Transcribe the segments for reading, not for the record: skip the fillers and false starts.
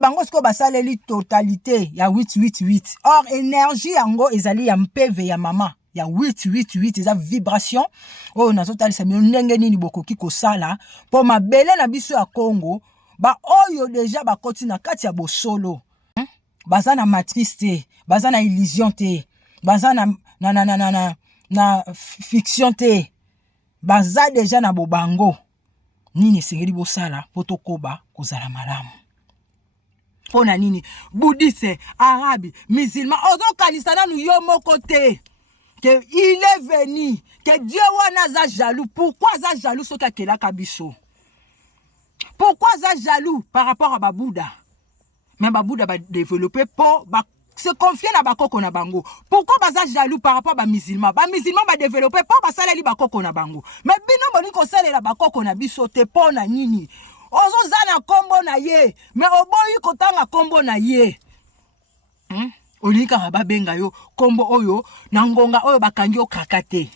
bango siko basaleli totalité ya 888. Or énergie yango ezali ya mpeve ya mama ya 888 eza vibration oyo nazotalisa bino ndenge nini bokoki kosala po mabele na biso ya Congo ba oyo deja bakoti na kati ya bosolo baza na matrice te, baza na illusion te, baza na fiction te, baza deja na bobango nini esengeli bosala po tokoba kozala malamu. Pona nini bouddhiste, arabe, musulman ozokanisa nanu yo moko te que il est venu, que Dieu wana za jaloux. Pourquoi za jaloux soki akelaka biso? Pourquoi za jaloux par rapport à Babouda? Mais Babouda va développer pour se confier na bakoko na bango. Pourquoi baza jaloux par rapport à musulman? Ba musulman va développer pour basaleli bakoko na bango. Mais bino boni ko salela bakoko na biso te pona nini? Ozo zana kombo na ye, mais oboyi kotanga kombo na ye. Olika babenga yo kombo oyo na ngonga oyo bakangi yo kakate.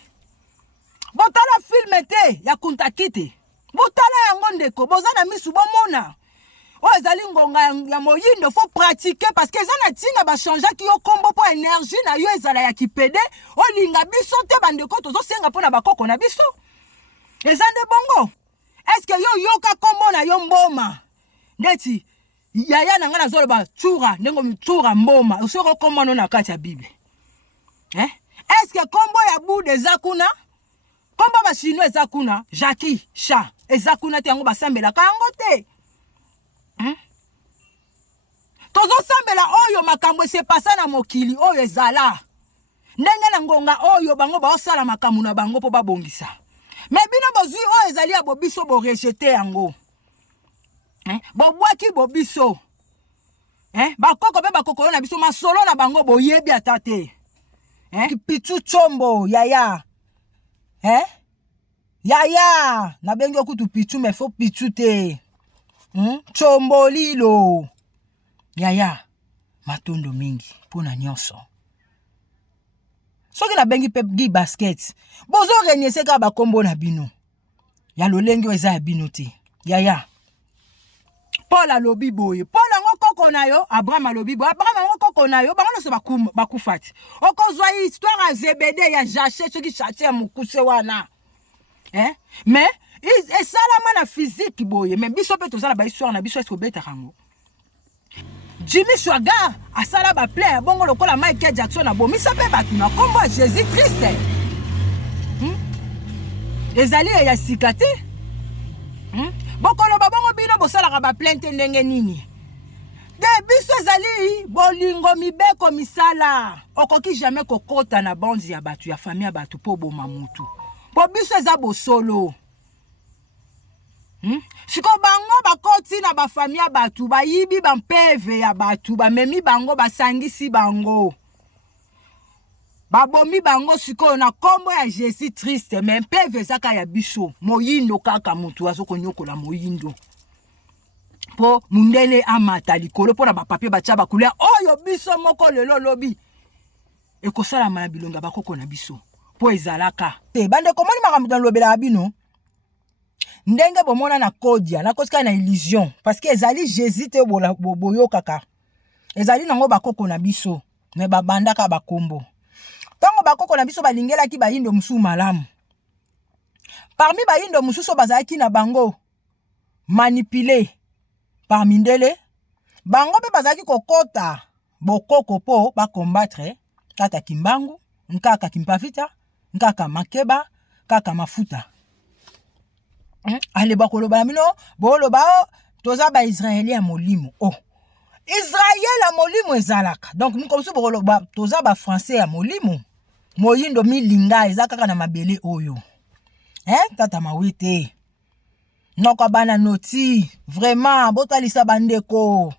Botala film te ya kuntakite. Botala yango ndeko bozana misu bomona. O ezali ngonga ya moyindo faut pratiquer parce que ezana tina ba changer ki yo kombo po énergie na yo ezala ya kipede olinga biso te bandeko tozo senga pona bakoko na biso. Ezande bongo. Est-ce que yo yoka kombo na yo mboma? Ndeti yaya na ngana zolo ba tsura ndengo mtsura mboma usoko kombo no na kati ya Bible. Est-ce que kombo ya Bouddha ezakuna? Kombo ba chinois ezakuna? Jackie Cha ezakuna te yango basambela kango te. Tozo sambela oyo makambo se pasa na mokili oyo ezala. Ndenge na ngonga oyo bango ba osala makambo na bango po babongisa. Mais bino bozui oyo ezali ya bobiso bo rejeter yango. Bobwaki bobiso. Bakoko pe bakoko na biso masolo na bango boyebi atate. Pichu chombo yaya. Yaya na bengi okutu pichu mais faut pichu te. Chombo lilo. Yaya matondo mingi pona nyonso. Soki na bengi pep gi basket. Bozo renyese ka bakombo na bino. Ya lolengi eza ya bino te. Yaya. Paul alobi boye. Paul ngo koko na yo, Abraham alobi boye. Abraham ngo koko na yo, bango so bakufati. Okozwa histoire ya Zebede ya Jache soki chache ya mukuse wana. Mais esalama na physique boye. Mais biso pe tozala ba histoire na biso esko beta kango. Jimmy Swaga asala ba play bongo lokola Michael Jackson na bomi sape batu na kombo Jésus Christ. Ezali ya sikate. Bokolo babongo bino bosala ba plainte ndenge nini. De biso ezali bolingo mibeko misala. Okoki jamais kokota na bonzi ya batu ya famille ya batu po boma mutu. Po biso eza bosolo. Siko bango bakoti na ba famille ya batu bayibi ba mpeve ya batu ba memi bango basangisi bango. Babomi bango siko na kombo ya Jésus triste mais mpeve zaka ya biso moyindo kaka mutu azoko nyokola moyindo. Po mundele amata likolo po na ba papier bacha bakulia oyo biso moko lelo lobi. Ekosala ma bilonga bakoko na biso. Po ezalaka. Bande komoni makambo dans lobela bino. Ndenge bomona na kodia na koska na illusion parce que ezali Jésus te boyo kaka. Ezali nango bakoko na biso mais babandaka bakombo. Tango bakoko na biso balingela ki bayindo musu malamu. Parmi bayindo musu so bazaki na bango manipulé par mindele bango pe bazaki kokota bokoko po ba combattre kaka kimbangu nkaka kimpafita nkaka makeba kaka mafuta. Ale bakolo ba mino bolo ba toza ba Israélien molimo. Oh. Israël a molimo ezalaka. Donc nous comme ça bolo ba toza ba français a molimo. Moyindo milinga ezaka na mabele oyo. Tata mawite. Noko bana noti vraiment botalisa bandeko.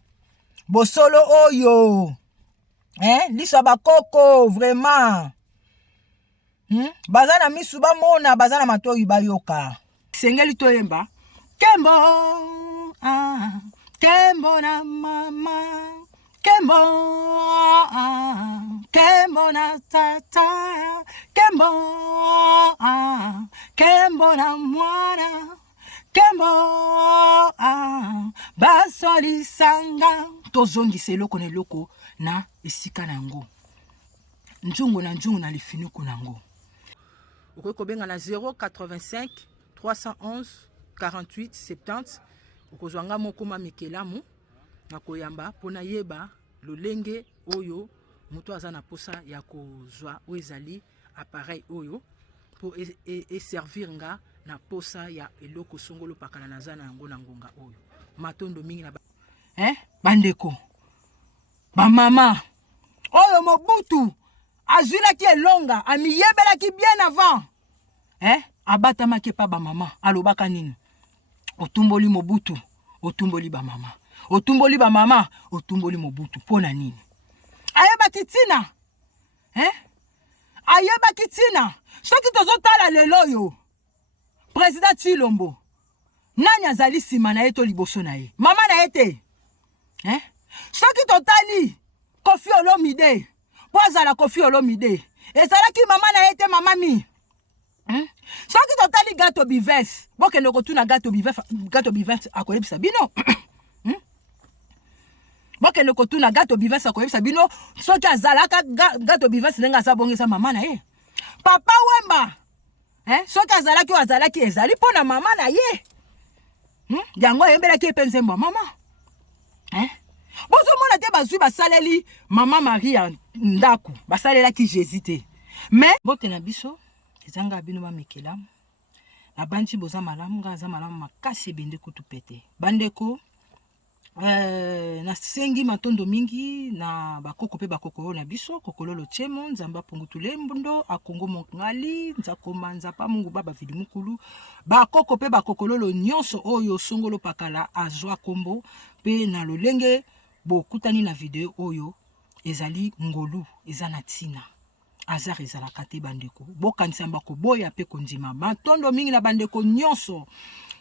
Bosolo oyo. Liso bakoko vraiment. Bazana misuba mona bazana matoyi bayoka. Sengeli toyemba Kembo Kembo na mama Kembo Kembo na tata Kembo Kembo na mwana Kemo basoli sanga tozongi seloko na eloko na esika na yango njungu na lifinuku nango okoki kobenga na 085 311 48 70 okozwanga mokoma mikelamu na koyamba pona yeba lolenge oyo muto aza na posa ya kozwa oyo ezali appareil oyo po servir nga na posa ya eloko songolo pakala na zana yango na ngonga oyo matondo mingi na bandeko bamama oyo Mobutu azwilaki elonga amiyebelaki bien avant abatamaki pa bamama alobaka nini otumboli Mobutu otumboli bamama otumboli bamama otumboli Mobutu pona nini ayebaki tina ayebaki tina soki tozotala lelo yo Président Tshilombo nani azali sima na ye to liboso na ye mama na ye te soki totali Koffi Olomide po azala Koffi Olomide ezalaki mama na ye te mama mi soki totali Gato Bives bokende kotuna Gato Bives akoyebisa bino bokende kotuna Gato Bives akoyebisa bino soki azalaka Gato Bives ndenge aza bongisa mama na ye Papa Wemba soki azalaki o azalaki ezali pona mama na ye yango ayembelaki epe nzembo mama bozomona te bazwi basaleli mama Maria ndaku basalelaki Jésus te mais bote na biso ezanga bino bamekelamu na banchi boza malamu nga aza malamu makasi ebende kutu pete bandeko nasengi matondo mingi na bakoko pe bakoko na biso kokololo chemo nzamba pungutule mbundo akongo mongali nzakoma nzapa mungu baba vidi mukulu bakoko pe bakokololo nyonso oyo songolo pakala azwa kombo pe na lolenge bokutani na video oyo ezali ngolu ezana tina azar ezalaka te bandeko bokanisa mbako boya pe kondima matondo mingi na bandeko nyonso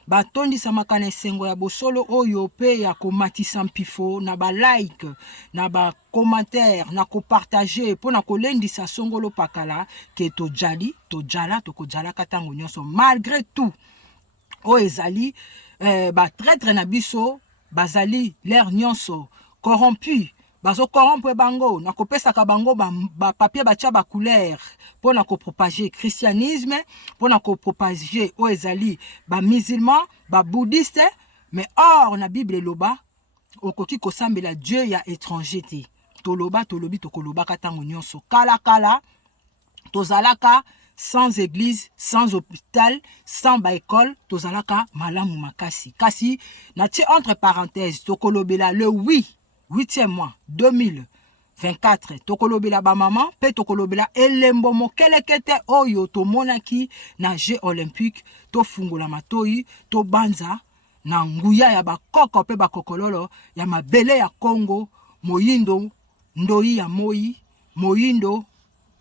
batondisa makana esengo ya bosolo oyo pe ya komatisa mpifo na ba like na ba commentaire na ko partager pona kolendisa songolo pakala ke tojala tokozala katango nyonso malgré tout o ezali ba traître na biso bazali l'air nyonso corrompu bazo corrompre bango na kopesaka bango ba papier batia ba couleur pona ko propager christianisme pona ko propager o ezali ba musulman ba bouddhiste mais or na bible loba okoki kosambela dieu ya étranger te tolobi tokoloba katango nyonso kala tozalaka sans église, sans hôpital, sans école, tozalaka malamu makasi. Kasi, na ti entre parenthèses, tokolobela le 8e mois 2024, tokolobela ba maman, pe tokolobela elembo mokelekete oyo tomonaki na jeux olympique, to fungola matoi, to banza, na nguya ya bakoko pe bakokololo, ya mabele ya Congo, moyindo, ndoi ya moi, moyindo,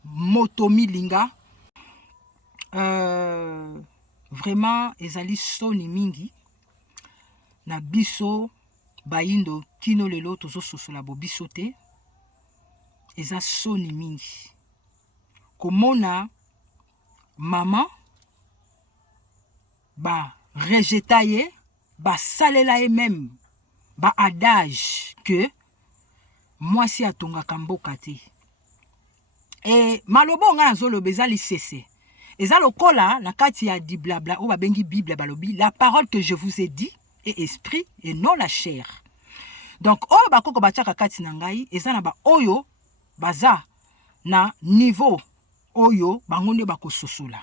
motomi linga, vraiment ezali soni mingi na biso bayindo kino lelo tozo sosola bo biso te eza soni mingi komona mama ba rejeta ye ba salela ye même ba adage que mwasi atongaka mboka te et malobo nga nazoloba eza lisese eza lokola na kati ya di blabla o babengi bible balobi la parole que je vous ai dit est esprit et non la chair. Donc oyo bakoko batiaka kati na ngai eza na ba oyo baza na niveau oyo bango nde bakososola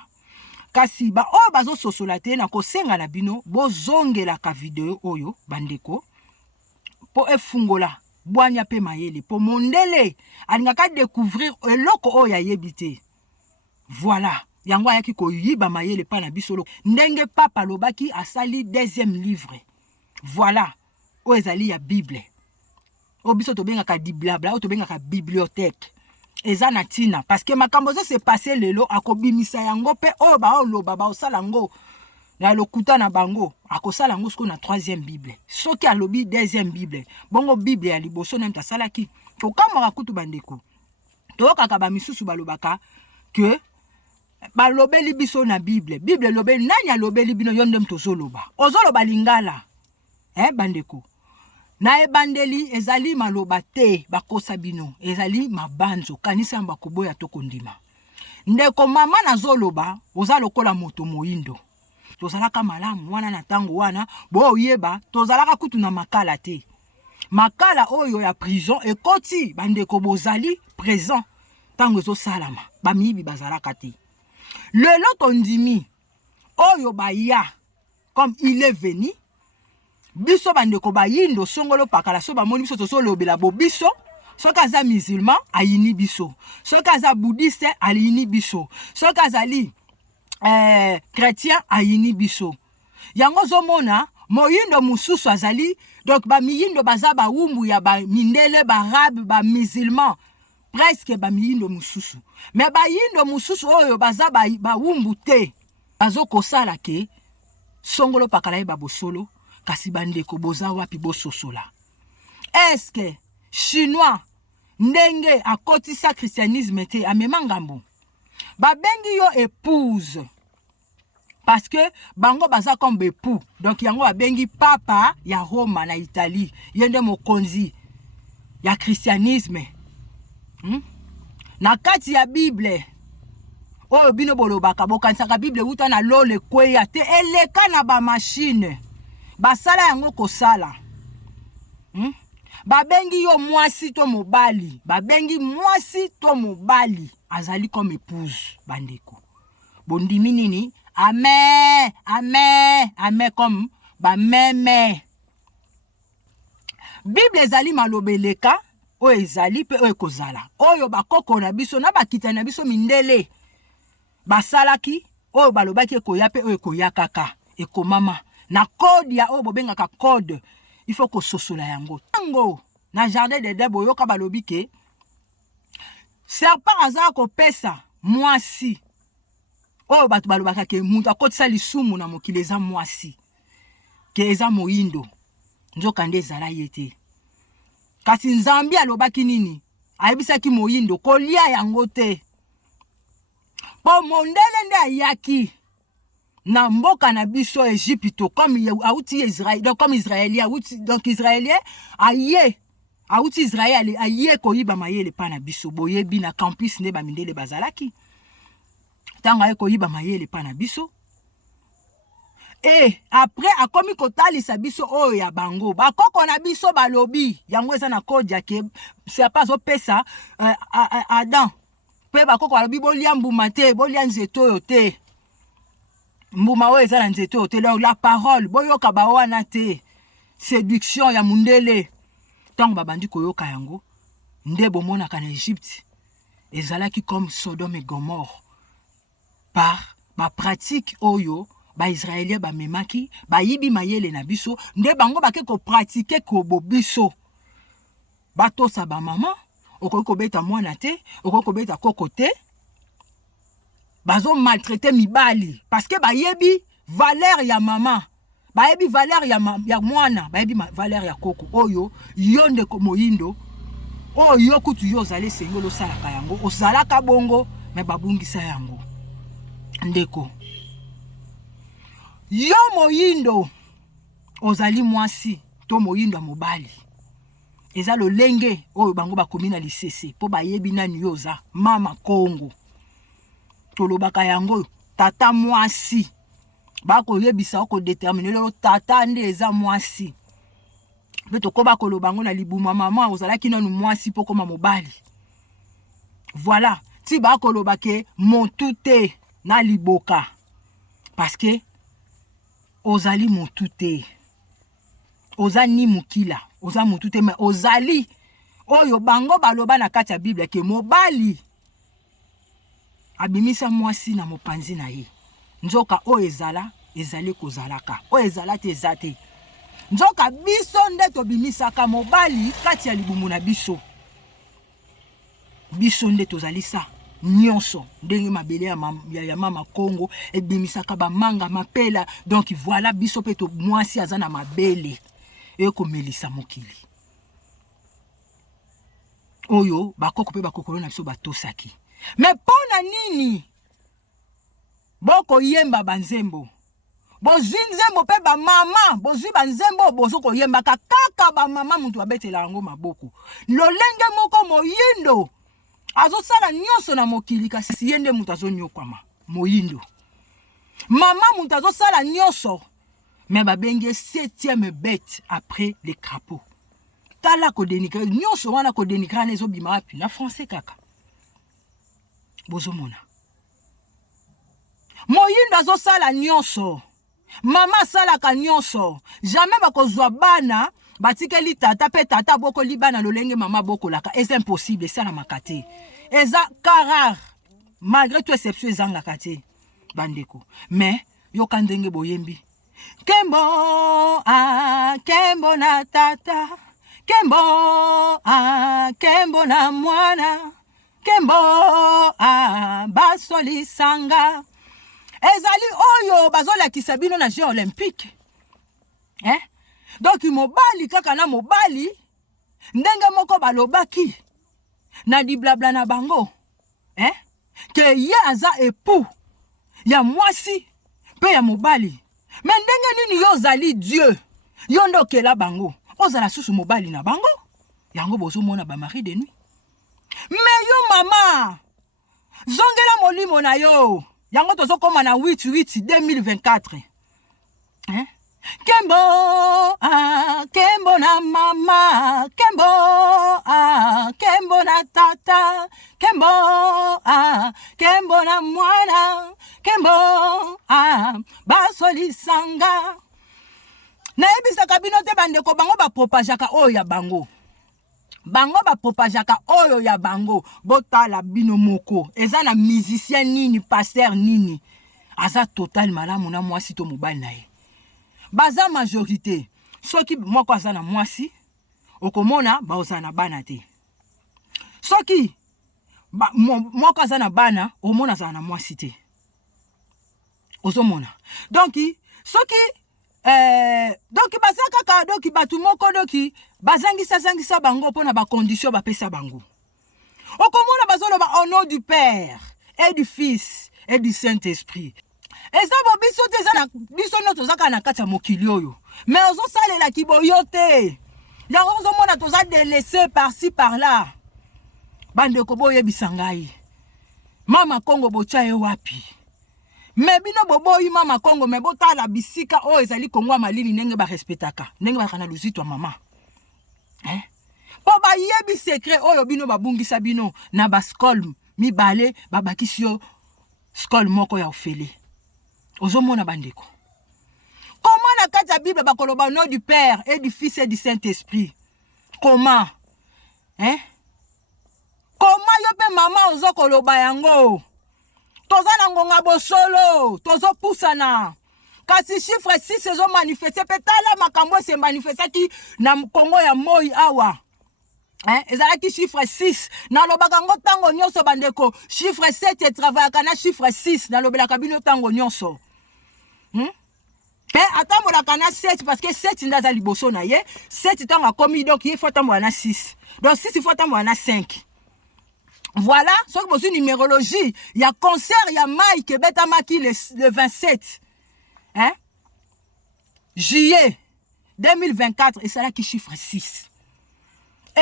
kasi ba oyo bazososola te na kosenga na bino bozongelaka video oyo bandeko po efungola bwanya pe mayele po mondele alingaka découvrir eloko oyo ayebi te voilà yango ayaki koyiba mayele pa na bisolo ndenge papa lobaki asali deuxième livre voilà o ezali ya bible o biso tobengaka di blabla o tobengaka bibliothèque eza na tina parce que makambo zo se passé lelo akobimisa yango pe o ba oloba ba osala ngo na lokuta na bango akosala ngo siko na troisième bible soki alobi deuxième bible bongo bible ya liboso na mta salaki to kamaka kutu bandeko to kaka ba misusu balobaka que balobeli biso na Bible. Bible lobeli nani alobeli bino yo ndem tozoloba. Ozoloba lingala. Bandeko. Na ebandeli ezali maloba te bakosa bino. Ezali mabanzo kanisa yamba koboya tokondima. Ndeko mama na zoloba oza lokola moto moindo. Tozalaka malamu wana na tango wana bo yeba tozalaka kutu na makala te. Makala oyo ya prison ekoti bandeko bozali présent tango zo salama ba mibi bazalaka te. Lelo tondimi oyo baya comme il est venu biso bandeko bayindo songolo pakala so ba moni biso to lobela bo biso soka za musulman ayini biso soka za bouddhiste ayini biso soka zali chrétien ayini biso yango zomona moyindo mususu azali donc ba miyindo baza ba umbu ya ba mindele ba arabe ba musulman presque ba miyindo mususu mais ba yindo mususu oyo baza ba umbu te bazo kosala ke songolo pakala ba bosolo kasi bandeko boza wapi bososola. Est-ce que chinois ndenge akotisa christianisme te amema ngambo babengi yo épouse parce que bango baza comme époux donc yango babengi papa ya Roma na Italie yende mokonzi ya christianisme. Na kati ya Bible oyo bino bolobaka bokanisaka Bible uta na lole kweya te eleka na ba machine basala yango kosala. Babengi yo mwasi to mobali babengi mwasi to mobali azali comme épouse bandeko bondimi nini amen amen amen comme ba meme. Bible ezali malobeleka o ezali pe o ekozala oyo bakoko na biso na bakita na biso mindele basalaki oyo balobaki ekoya pe o ekoya kaka ekomama na code ya oyo bobengaka code. Il faut que sosola yango. Tango na jardin de Debo yoka balobi ke serpent aza ko pesa mwasi. Oyo batu balobaka ke mutu akotisa lisumu na mokili eza mwasi. Ke eza moindo. Nzoka nde ezala yete. Kasi Nzambi alobaki nini? Ayebisaki moindo kolia yango te. Po mondele nde ayaki na mboka na biso Égypte comme auti Israël donc comme israélien donc israélien aye auti Israël aye koyiba mayele pa na biso boyebi na campus ne ba mindele bazalaki tanga aye koyiba mayele pa na biso et après akomi kotalisa biso oyo ya bango bakoko na biso balobi yango eza na code ya ke c'est pas opesa Adam pe bakoko balobi bolia mbuma te bolia nzeto oyo te mbuma oyo eza na nzeto te la parole boyoka bawana te séduction ya mundele tango babandi koyoka yango nde bomonaka na Égypte ezalaki comme Sodome et Gomorre par ba pratique oyo ba israélien ba memaki ba yibi mayele na biso nde bango bake ko pratiquer ko bobiso batosa ba mama okoko beta mwana te okoko beta koko te bazo maltraiter mibali parce que ba yebi valeur ya mama ba yebi valeur ya mwana ba yebi valeur ya koko oyo yonde ko moyindo oyo kutu yo zale sengolo salaka yango osalaka bongo me babungisa yango ndeko yo moyindo ozali mwasi to moyindo mobali eza lolenge oyo bango bakomi na lisese po bayebi nani yo za mama Kongo tolobaka yango tata mwasi bako yebisa ko déterminer lo tata nde eza mwasi beto ko bako lobango na libuma mama ozalaki nanu mwasi poko mobali voilà ti bako lobake montute na liboka parce que ozali montute ozani mukila oza montute mais ozali oyo bango baloba na kati ya Bible ke mobali abimisa mwasi na mopanzi na ye nzoka o ezala ezali kozalaka o ezala te ezate nzoka biso nde tobimisaka mobali kati ya libumu na biso nde tozali sa nyonso ndenge mabele ya mama Kongo ebimisaka ba manga mapela donc voilà biso pe to mwasi aza na mabele ekomelisa mokili oyo bakoko pe bakokolo na biso batosaki mais pona nini boko yemba banzembo. Bozwi nzembo pe ba mama, bozwi banzembo bozo ko yemba kaka ba mama mutu abetela yango maboko. Lolenge moko moyindo. Azo sala nyonso na mokili kasi yende mutu azo nyokwama. Moyindo. Mama mutu azo sala nyonso. Mais ba bengi 7e bête après les crapauds. Tala ko dénigrer nyonso wana ko dénigrer na ezobima api na français kaka. Bozo mona. Moyindo azo sala nyonso. Mama salaka nyonso. Jamais bakozwa bana batikeli tata pe tata boko libana lolenge mama boko laka. C'est impossible ça la makate. Eza rare. Malgré tout exception ezanga kate bandeko. Mais yo kandenge boyembi. Kembo kembo na tata. Kembo kembo na mwana. Kembo basoli sanga. Ezali oyo bazola kisabino na Jeux olympique. Donc mobali kaka na mobali ndenge moko balobaki na di blabla na bango. Que ye aza époux ya mwasi pe ya mobali. Mais ndenge nini yo zali Dieu. Yo ndokela bango. Ozala susu mobali na bango. Yango bozo mona ba mari de nuit. Mais yo mama zongela molimo na yo. Yango tozo koma na 8/8 2024. Kembo kembo na mama, kembo kembo na tata, kembo kembo na mwana, kembo basoli sanga. Na ebisa kabino te bandeko bango ba propagaka oyo ya bango. Bango ba propagaka oyo ya bango. Botala bino moko. Eza na musicien nini, pasteur nini. Aza total malamu na mwasi to mobali na ye. Baza majorité. Soki moko aza na mwasi, okomona ba oza na bana te. Soki moko aza na bana, omona aza na mwasi te. Ozomona. Donc soki donc baza kaka donc batu moko doki bazangisa bango pona ba condition ba pesa bango. Okomona bazoloba au nom du Père et du Fils et du Saint-Esprit. Eza bo biso te za na biso noto zaka na kati ya mokili oyo. Mais ozo salela kiboyo te. Yango ozomona toza délaissé par-ci par-là. Bande ko boye bisangai. Mama Kongo bocha ye wapi? Mais bino boboyi mama Kongo me botala bisika o ezali Kongo malini ndenge ba respectaka. Ndenge ba kana luzitwa mama. Po ba yebi secret oyo bino babungisa bino na ba skol mibale babakisio skol moko ya ofele. Ozomona bandeko. Comment na kati ya Bible bakoloba au nom du Père et du Fils et du Saint-Esprit? Comment? Comment yo pe mama ozokoloba yango? Toza na ngonga bosolo, tozo pusana. Kasi chiffre 6 ezo manifester petala makambo se manifester ki na Kongo ya moi awa. Ezalaki chiffre 6 na lobaka ngo tango nyonso bandeko. Chiffre 7 et travaillaka na chiffre 6 na lobela kabino tango nyonso. Attends la kana 7 parce que 7 ndaza liboso na ye, 7 tango akomi donc il faut tambo na 6. Donc 6 il faut tambo na 5. Voilà, ce que c'est numérologie. Il y a concert, il y a Mike Betamaki le 27. Juillet 2024. Et c'est là qui chiffre 6. Et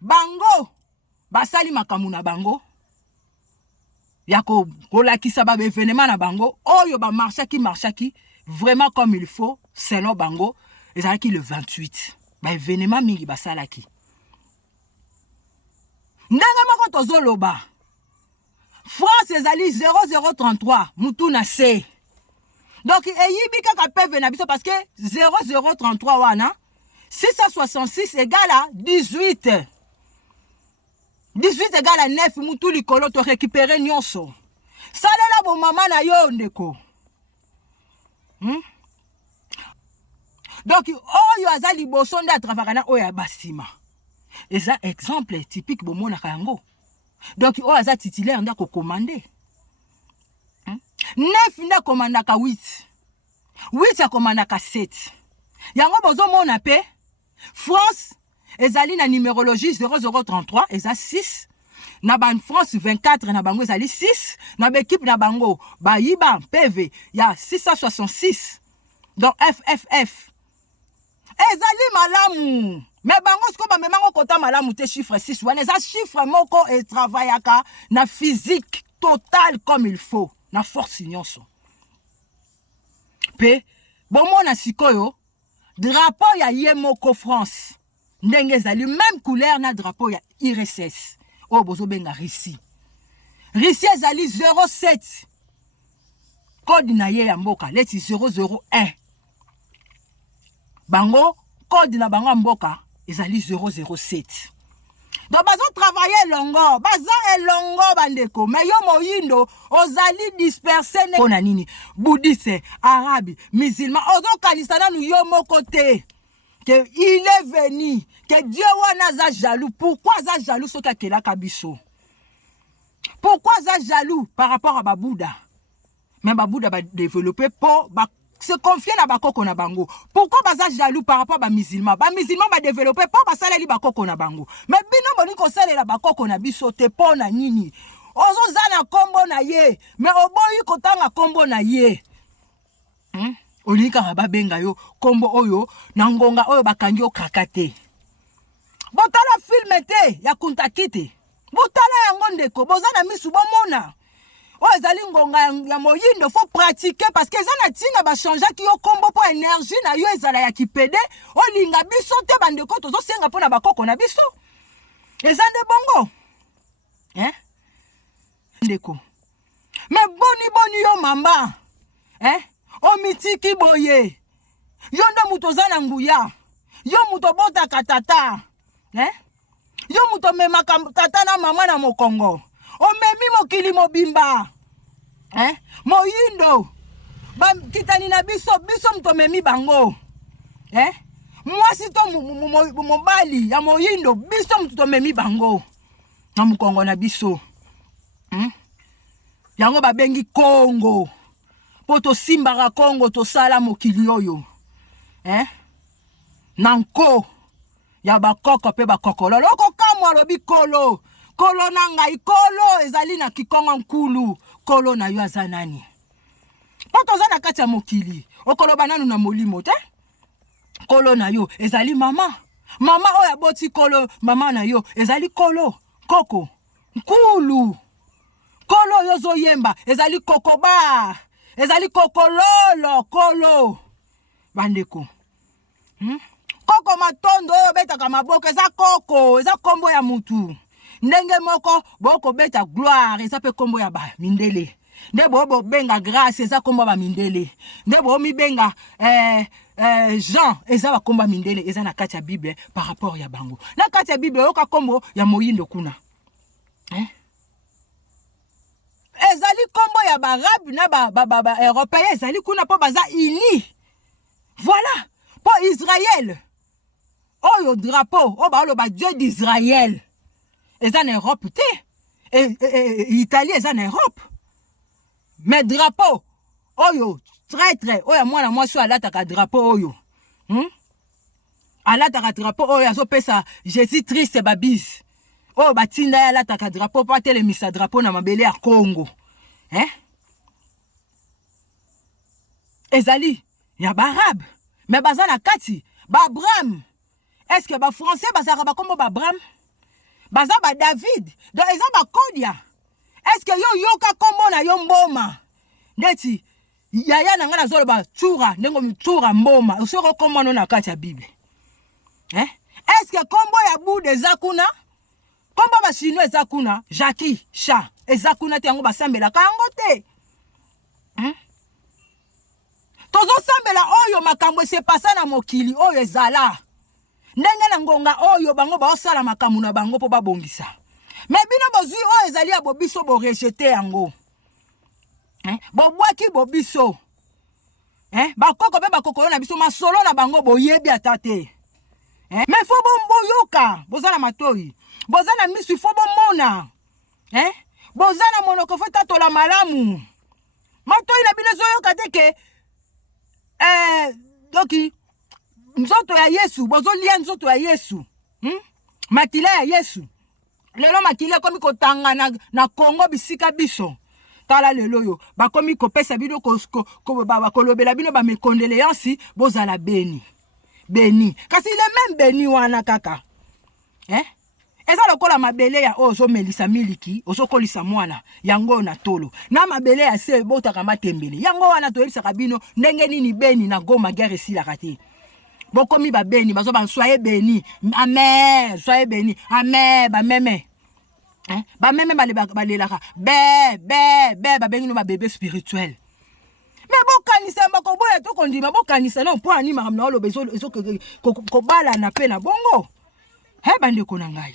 bango. Basali makamuna bango. Yako kola ki sabab événement na bango. Oyo ba marchaki vraiment comme il faut. Selon bango. Et c'est là qui le 28. Ba événement mingi basalaki. Ndanga moko tozoloba. France ezali 0033 mutuna C. Donc eyibi kaka peve na biso parce que 0033 wana 666 égale à 18. 18 égale à 9 mutu likolo to récupérer nyonso. Salela bo mama na yo ndeko. Donc oyo azali boso nda travakana oyo basima. Et ça, exemple typique de mon akango. Donc, on a titulaire, on a commandé. 9, on a commandé 8. 8, a commandé 7. Yango bozo mon appel. France, ezali na numérologie 0033, eza 6. na ban France 24 na bango ezali 6 na l'équipe na bango bayiba PV ya 666 donc FFF ezali malamu mais bango siko ba memango kota malamu te chiffre 6 wana eza chiffre moko et travaillaka na physique totale comme il faut na force nyonso pe bomona sikoyo drapeau ya yemoko France ndenge ezali même couleur na drapeau ya IRSS oh bozo benga Russie ezali 07 code na ye ya mboka leti 001 bango code na bango mboka ezali 007 donc bazo travailler longo baza elongo bandeko mais yo moyindo ozali dispersé na nini bouddhiste arabe musulman ozo kanisa nanu yo moko te que il est venu que Dieu wana za jaloux pourquoi za jaloux soka kelaka biso pourquoi za jaloux par rapport à Babouda mais Babouda ba développer pour se confier na bakoko na bango pourquoi baza jaloux par rapport à musulman ba développer pour basaleli bakoko na bango mais bino boni ko salela bakoko na biso te pona nini ozo zana kombo na ye mais oboyi kotanga kombo na ye olika ba benga yo kombo oyo na ngonga oyo bakangi o kakate botala film te ya kuntakite botala yango ndeko bozana misu bomona o ezali ngonga ya moyindo faut pratiquer parce que ezana tinga ba changer ki yo kombo po énergie na yo ezala ya kipede o linga biso te bandeko tozo senga pona bakoko na biso ezande bongo ndeko mais boni yo mamba o mitiki boye yo ndo muto zana nguya yo muto bota katata yo muto mema tata na mama na mokongo o memi mokili mobimba moyindo ba kitani na biso muto memi bango mwasi to mobali ya moyindo biso muto memi bango na mokongo na biso yango babengi Congo poto simbaka Congo to sala mokili oyo nanko ya bakoko pe bakokolo loko kamwa lobi kolo na ngai kolo ezali na kikongo nkulu kolo na yo azanani poto zana kati ya mokili okoloba nanu na molimo te kolo na yo ezali mama oya boti kolo mama na yo ezali kolo koko nkulu kolo yo zo yemba ezali kokoba ezali kokololo kolo bandeko koko matondo oyo betaka maboko eza koko eza kombo ya mutu ndenge moko boko beta gloire eza pe kombo ya ba mindele nde bo benga grâce eza kombo ba mindele nde bo mi benga Jean eza ba kombo mindele eza na kati ya Bible par rapport ya bango na kati ya Bible yoka kombo ya moyindo kuna ezali kombo ya barabe na ba européen ezali kuna po baza uni voilà po Israël oyo drapeau o ba lo ba Dieu d'Israël eza na Europe te Italie eza na Europe mais drapeau oyo traître oyo mwana mwasi alataka drapeau oyo alataka drapeau oyo azopesa Jésus Christ babise oyo batinda ya alataka drapeau po atelemisa drapeau na mabele ya Congo ezali ya barabe mais baza na kati ba Abraham est-ce que ba français bazaka ba kombo ba Abraham baza ba David donc eza ba kodia est-ce que yo yoka kombo na yo mboma ndeti yaya na ngana zolo ba tsura ndengo mtsura mboma usoko kombo no na kati ya Bible est-ce que kombo ya Bouddha ezakuna kombo ba chinois ezakuna Jackie Cha ezakuna te yango basambela kango te tozo sambela oyo makambo se pasa na mokili oyo ezala ndenge na ngonga oyo bango ba osala makambo na bango po babongisa mais bino bozui oyo ezali ya bobiso bo rejeter yango bobwaki bobiso bakoko pe bakokolo na biso masolo na bango boyebi atate mais fo bomboyoka bozana matoi bozana misu fo bomona bozana monoko fo tatola malamu matoi na bino zoyoka te ke doki nzoto ya Yesu bozolia nzoto ya Yesu matila ya Yesu Lelo makile komi kotanga na Congo bisika biso. Tala lelo yo bakomi kopesa bino kolobela bino ba me condoléances bozala beni. Beni. Kasi il est même beni wana kaka. Eza lokola mabele ya ozo melisa miliki, ozo kolisa mwana, yango na tolo. Na mabele ya se botaka matembele. Yango wana toyelisa kabino ndenge nini beni na Goma guerre si la kati. Bokomi ba beni, bazo ba soyez béni. Amen, soyez béni. Amen, ba meme. Ba meme balelaka. Ba bengi no ba bébé spirituel. Mais bokanisa mbako boya to kondima bokanisa no po ani makamna olo bezo ko bala na pe na bongo. Bande ko na ngai.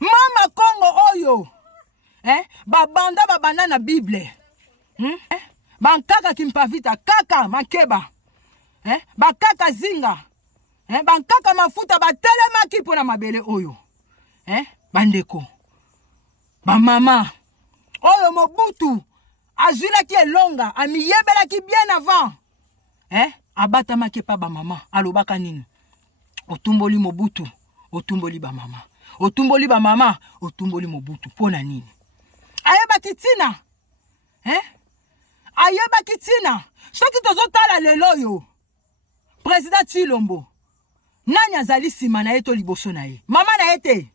Mama Congo oyo. Babanda na Bible. Bankaka kimpavita kaka makeba. Bakaka zinga. Bankaka mafuta batelema kipo na mabele oyo. Bandeko. Ba mama. Oyo Mobutu. Azula ki elonga. Amiyebela ki bien avant. Abata makepa ba mama. Alobaka nini. Otumboli Mobutu. Otumboli ba mama. Otumboli ba mama. Otumboli Mobutu. Pona nini. Ayeba kitina. Ayeba kitina. Soki tozotala lelo yo. Président Tshilombo. Nani azali sima na ye to liboso na ye. Mama na ye te.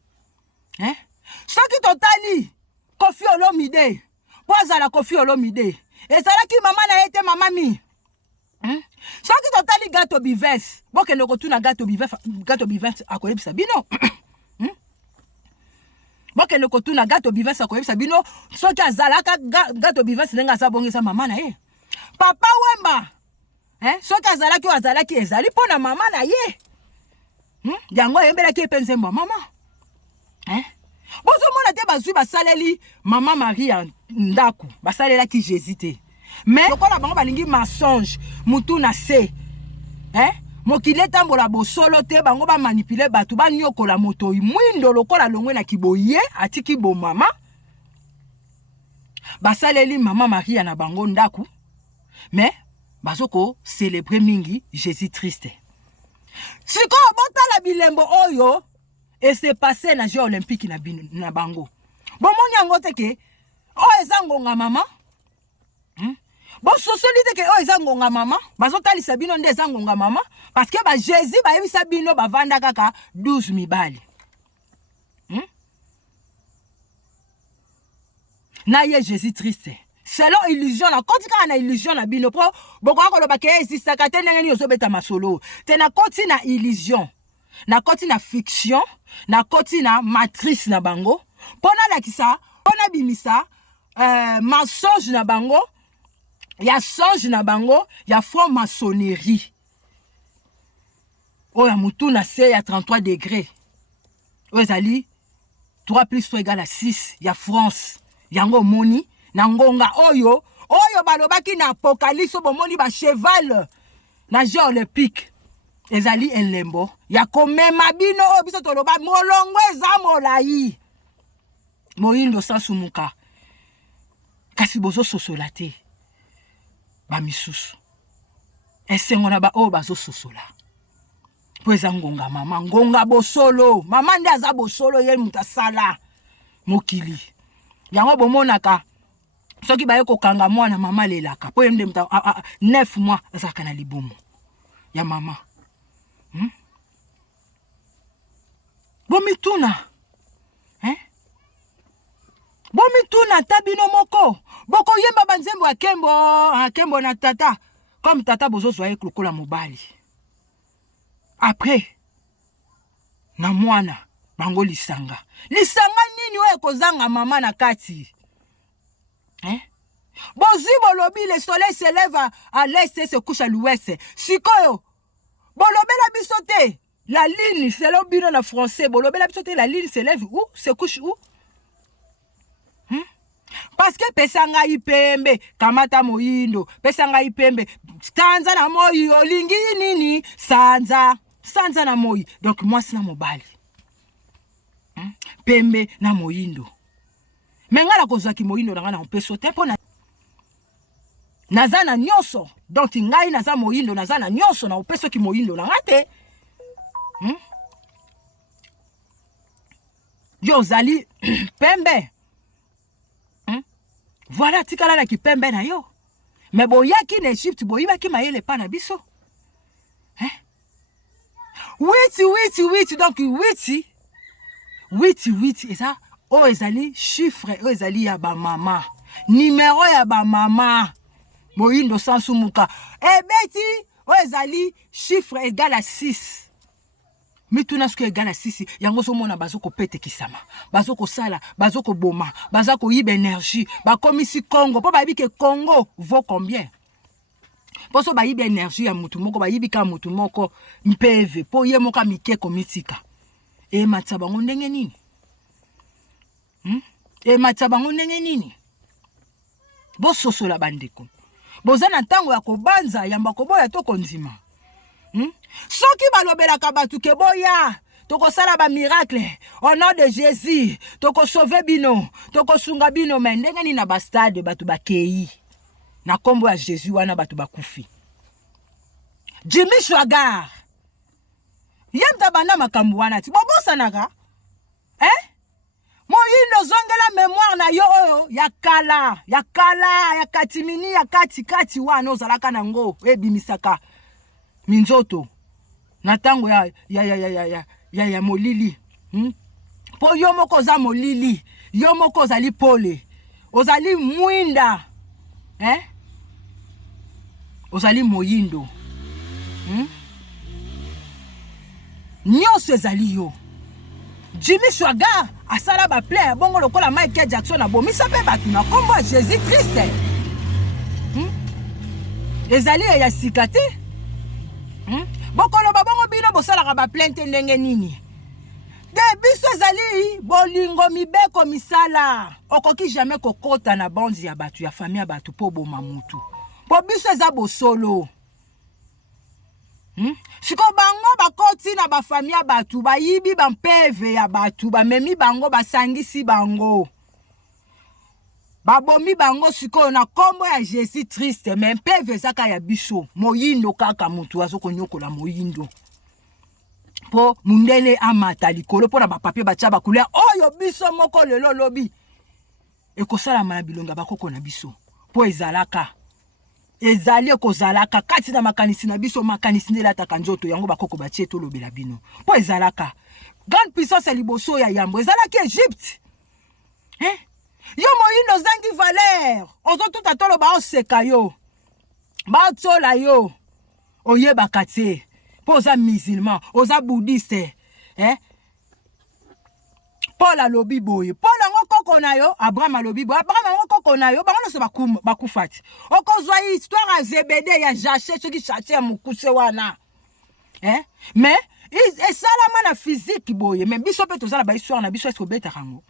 Soki totali Koffi Olomide. Po azala Koffi Olomide. Ezalaki mama na ye te mama mi. Soki totali Gato Bives. Boke no kotuna Gato Bives akoyebisa bino. Boke no kotuna Gato Bives akoyebisa bino. Soki azalaka Gato Bives nenga sabongisa mama na ye. Papa Wemba. Soki azalaki ezali pona mama na ye. Yango yembelaki epenzemba mama. Bozo mona te bazui basaleli mama Maria ndaku. Basalela ki Jésus te. Mais lokola bango balingi mensonge mutu na se. Mokile tambola bosolo te bango ba manipuler batu ba nyokola moto mwindo lokola longwe na kiboye atiki bo mama. Basaleli mama Maria na bango ndaku. Mais bazoko célébrer mingi Jésus triste. Siko botala bilembo oyo et c'est passé na Jeux olympiques na bango. Bon moni yango teke o ezangonga mama. Bon socialité ke o ezangonga mama, bazotalisa bino nde ezangonga mama parce que ba Jésus ba yebisa bino ba vanda kaka 12 mibali. Na ye Jésus triste. Selon illusion na koti ka na illusion na bino pro boko akoloba ke exista ka tenenge ni ozobeta masolo. Te na koti na illusion. Na koti na fiction, na koti na matrice na bango. Pona lakisa, pona bimisa mensonge na bango. Ya songe na bango, ya franc-maçonnerie. Oya mutu na se ya 33 degrés. Ozali 3 plus 3 égale à 6. Ya France. Yango moni. Na ngonga oyo balobaki na apocalypse bomoni ba cheval na Jeux olympiques. Ezali elembo. Ya komema bino obiso toloba molongo eza molai. Moindo sansumuka. Kasi bozo sosola te. Ba misusu. Esengo na ba o bazo sosola. Po eza ngonga mama. Ngonga bosolo. Mama nde aza bosolo ye mutasala. Mokili. Yango bomonaka. Soki baye kokanga mwana mama lelaka. Po yemde muta 9 mois azaka na libumu. Ya mama. Bomituna. Bomituna tabino moko. Boko yemba banzembo akembo na tata. Comme tata bozo zoye klokola mobali. Après. Na mwana. Bango lisanga. Lisanga nini we kozanga mama na kati? Bozi bolobi le soleil se lève à l'est et se couche à l'ouest. Sikoyo. Bolobela bisote. La ligne, c'est l'obino na français. Bolobela bisote, la ligne se lève où? Se couche où? Parce que pesanga ipembe, kamata moindo, pesanga ipembe, sanza na moi, olingi nini, sanza na moi. Donc moi c'est na mobali. Pembe na moindo. Menga la kozaki moindo na mpeso tempo na nazana nyoso. Donc ngai naza moindo nazana nyoso na mpeso ki moindo na ngate. Yo zali pembe. Voilà tikala la ki pembe na yo. Mais boyaki na Egypte boyibaki mayele pa na biso. Hein? Oui, donc oui, et ça, oh ezali chiffre, oh ezali ya ba mama. Numéro ya ba mama. Moyindo sansumuka. Beti, oh ezali chiffre égal à 6. Mituna ce égal à 6, yango so mona bazoko pete kisama. Bazoko sala, bazoko boma, bazako yibe énergie, ba komisi Congo, po ba ke Congo vaut combien? Poso ba yibe énergie ya mutu moko, ba yibi ka mutu moko mpeve, po ye moka mike komisika. E matsabango ndenge nini? E matsabango ndenge nini? Bo soso la bandeko. Bozana tango ya kobanza yamba koboya to konzima. Soki balobelaka batu ke boya toko sala ba miracle au nom de Jésus toko sauver bino toko sunga bino mais ndenge ni na ba stade batu bakei na kombo ya Jésus wana batu bakufi. Jimmy Swaggart yemta bana makambu wana ti bobosanaka moyindo zongela mémoire na yo ya kala ya katimini ya kati wana ozalaka nango ebimisaka minzoto na tango ya molili. Po yo moko za molili, yo moko ozali pole, ozali mwinda, ozali moyindo. Nyonso ezali yo. Jimmy Swaggart asala ba play bongo lokola Michael Jackson abomisa pe batu na kombo ya Jésus Christ. Ezali ya sikate. Bokolo babongo bino bosalaka ba plainte ndenge nini? De biso ezali bolingo mibeko misala. Okoki jamais kokota na bonzi ya batu ya famille ya batu po boma mutu. Po biso eza bosolo. Siko bango bakoti na ba famille ya batu bayibi ba mpeve ya batu ba memi bango basangisi bango. Babomi bango siko na kombo ya Jésus triste mais mpeve zaka ya biso moyindo kaka mutu azoko nyokola moyindo. Po mundele amata likolo po na ba papier bacha ba couleur oyo biso moko lelo lobi. Ekosala ma bilonga bakoko na biso. Po ezalaka. Ezali ekozalaka kati na makanisi na biso makanisi ndela taka nzoto yango bakoko batie to lobela bino. Po ezalaka. Grande puissance liboso ya yambo ezalaki Egypte. Yo moyindo zangi valeur. Ozo tout atolo ba oseka yo. Ba tsola yo. Oye bakate. Po oza musulman, oza bouddhiste. Paul alobi boye. Paul ango koko na yo, Abraham alobi boye. Abraham ango koko na yo, bango se bakufati. Okozwa histoire ya Zebede ya Jache soki chache ya mukuse wana. Mais esalama na physique boye. Mais biso pe tozala ba histoire na biso esko beta kango.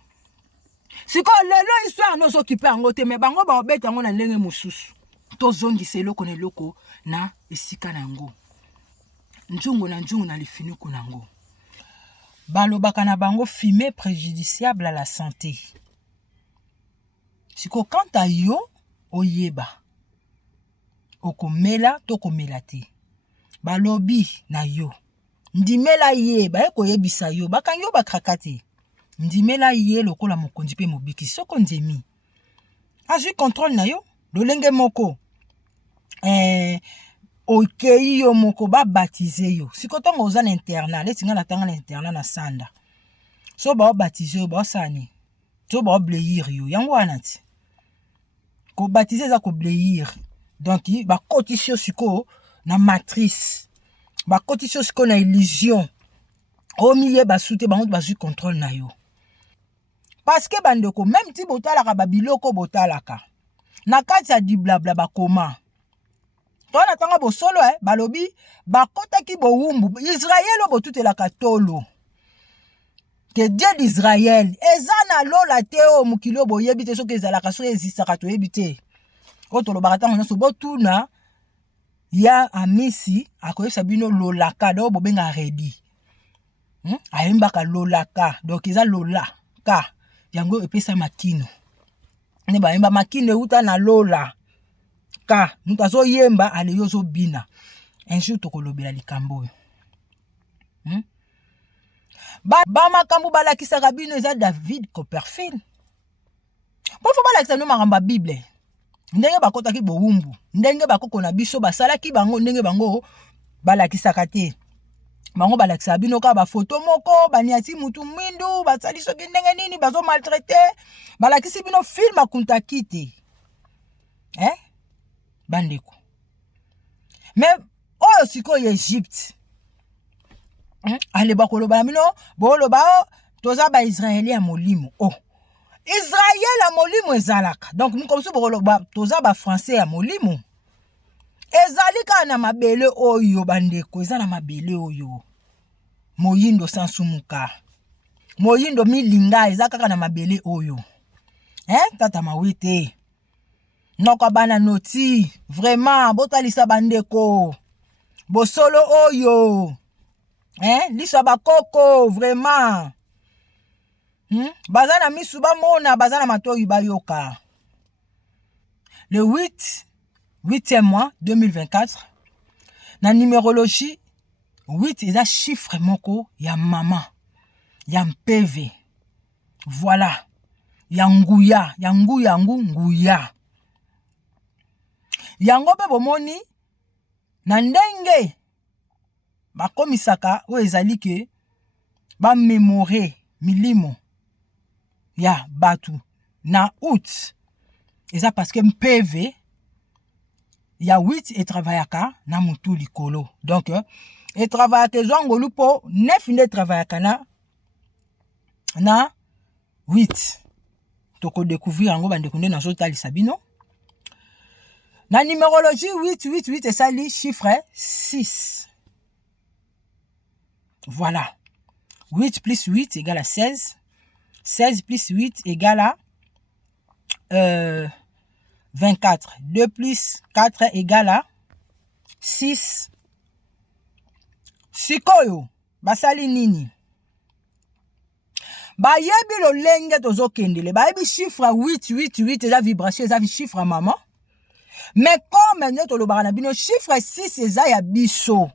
Siko lelo histoire no s'occuper ango te me bango ba obeta ngo na ndenge mususu. Tozongisa eloko na eloko na esika nango. Njungu na lifiniku nango. Balobaka na bango fumée préjudiciable à la santé. Siko quant à yo oyeba. Okomela tokomela te. Balobi na yo. Ndimela yeba eko yebisa yo bakangi yo bakrakate. Ndimela ye lokola mokonzi pe mobiki soko nzemi. Aji contrôle na yo lolenge moko. Okei yo moko ba baptiser yo. Siko tongo oza na internat, letinga na tanga na internat na sanda. So ba baptiser yo ba sani. So ba obléir yo. Yango wana ti. Ko baptiser za ko obléir. Donc ba cotisio siko na matrice. Ba cotisio siko na illusion. Omiye ba soute bango ba ju contrôle na yo. Parce que bandeko même ti botalaka ba biloko botalaka. Na kati ya di blabla ba koma. Tona tanga bo solo balobi bakota ki bo wumbu Israël bo tutelaka tolo. Que Dieu d'Israël ezana lola teo mukilo bo yebite soki ezalaka so ezisaka to yebite. Otolo bakatanga nso botuna ya amisi akoyesa bino lolaka do bo benga ready. Aimbaka lolaka donc eza lola ka yango epesa makino. Ne ba imba makino uta na lola. Ka mutazo yemba ale yozo bina. Un jour tokolobela likambo. ba makambo balakisaka bino eza David Copperfield. Po fo balakisa no makambo Bible. Ndenge bakotaki bowumbu, ndenge bakoko na biso basalaki bango ndenge bango balakisaka te. Bango balakisa bino ka ba photo moko baniati mutu mwindu basali soki ndenge nini bazo maltraiter balakisi bino film akuntaki te. Bandeko. Mais oyo sikoyo Egypte. Ale bakoloba bino boloba toza ba Israélien molimo. Israël a molimo ezalaka. Donc nous comme ça boloba toza ba français a molimo. Ezalika na mabele oyo bandeko, eza na mabele oyo. Moyindo sansumuka. Moyindo milinga eza kaka na mabele oyo. Tata mawete. Noko bana noti, vraiment botalisa bandeko. Bosolo oyo. Lisa bakoko, vraiment. Bazana misuba mona, bazana matoyi bayoka. Le 8e mois 2024, na numérologie, 8 est un chiffre moko ya maman, ya mpv. Voilà. Ya nguya, ya nguya. Yango pe bomoni, na ndenge, bakomisaka, o ezali ke, ba mémoré, milimo, ya batu, na août. Et ça parce que mpv, il y a 8 et travaillaka na mutu likolo. Donc, et travaillaka zongolu po 9 ne travaillaka na 8. Toko découvrir ango bande konde na jota lisabino. Na numérologie 8 et ça li chiffre 6. Voilà. 8 plus 8 égale à 16. 16 plus 8 égale à 24. 2 plus 4 égale à 6. Sikoyo, basali nini? Bayebi lo lenge tozo kendele. Bayebi chiffre 8 eza vibration, eza chiffre maman. Mais comme neto lo barana bino chiffre 6 eza ya biso.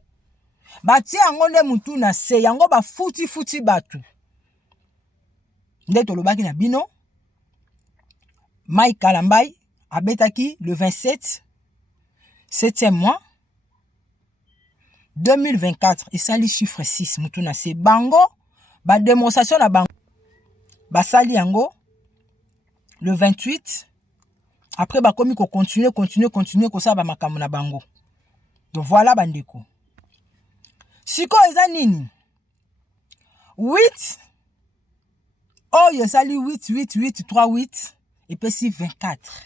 Bati yango nde mutu na se, yango ba futi batu. Neto lo baki na bino. Mike Kalambai abetaki le 27 7e mois 2024 et ça li chiffre 6 mutuna se bango ba démonstration na bango basali yango le 28 après ba komi ko continuer ko sa ba makambo na bango. Donc voilà bandeko. Siko eza nini? 8 oh sali 8 3 8 et puis si 24.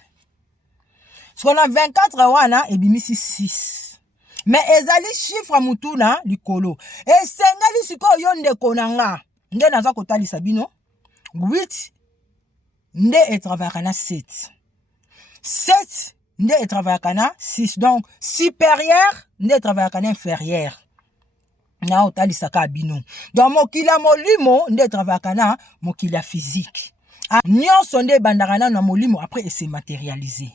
Ce qu'on a 24 wana et bimisi 6. Mais ezali chiffre mutuna likolo. Et sengali siko yonde konanga. Nde naza kotali sabino. 8 nde et travaillana 7. 7 nde et travaillana 6. Donc supérieur nde travaillana inférieur. Na otali saka bino. Donc mokila molimo nde travaillana mokila physique. Nyonso nde bandakana na molimo après et se matérialiser.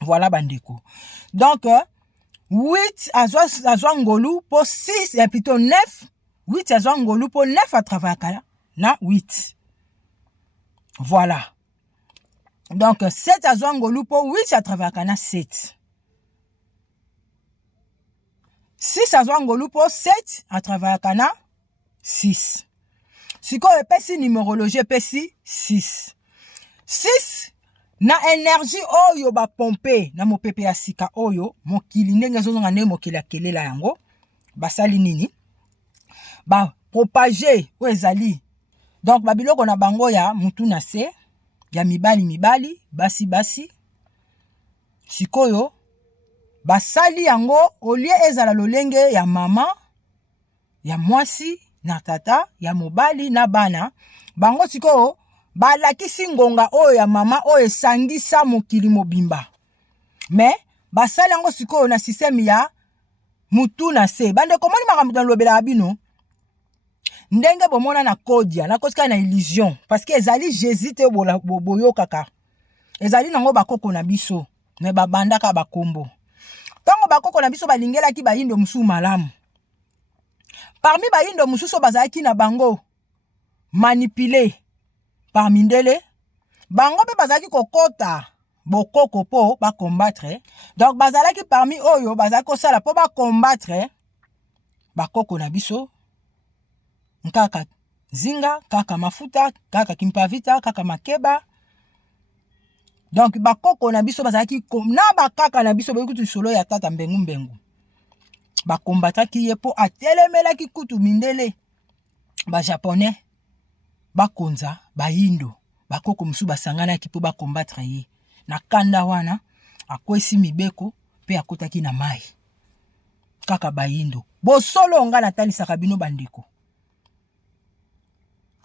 Voilà bandeko. Donc 8 à Zwangolu pour 6 et plutôt 9. 8 à Zwangolu pour 9 à travailler na 8. Voilà. Donc 7 à Zwangolu pour 8 à travailler na 7. 6 à Zwangolu pour 7 à travailler na 6. Si ko epesi numérologie epesi 6. 6 na énergie oyo ba pomper na mopepe ya sika oyo mokili ndenge zozonga ne mokili akelela yango basali nini ba propager o ezali. Donc babiloko na bango ya mutu na se ya mibali basi sikoyo basali yango olie ezala lolenge ya mama ya mwasi na tata ya mobali na bana bango sikoyo balakisi ngonga oyo ya mama oyo esangisa mokili mobimba. Mais basali yango sikoyo na système ya mutu na se. Bande komoni makambo dans lobela bino. Ndenge bomona na kodia, na koska na illusion parce que ezali Jésus te boyo kaka. Ezali nango bakoko na biso, mais babandaka bakombo. Tango bakoko na biso balingela ki bayindo musu malamu. Parmi bayindo mususu bazalaki na bango manipulé par mindele, bango pe bazalaki kokota bokoko po ba combattre. Donc bazalaki parmi oyo bazalaki kosala po ba combattre bakoko na biso, nkaka zinga, kaka mafuta, kaka kimpavita, kaka makeba. Donc bakoko na biso bazalaki na bakaka na biso bokutu solo ya tata mbengu mbengu. Ba combataki ye po atelemelaki kutu mindele. Ba japonais bakonza bayindo bakoko musu basanganaki po ba combattre ye. Na kanda wana akwesi mibeko pe akotaki na mai. Kaka bayindo. Bosolo nga natalisaka bino bandeko.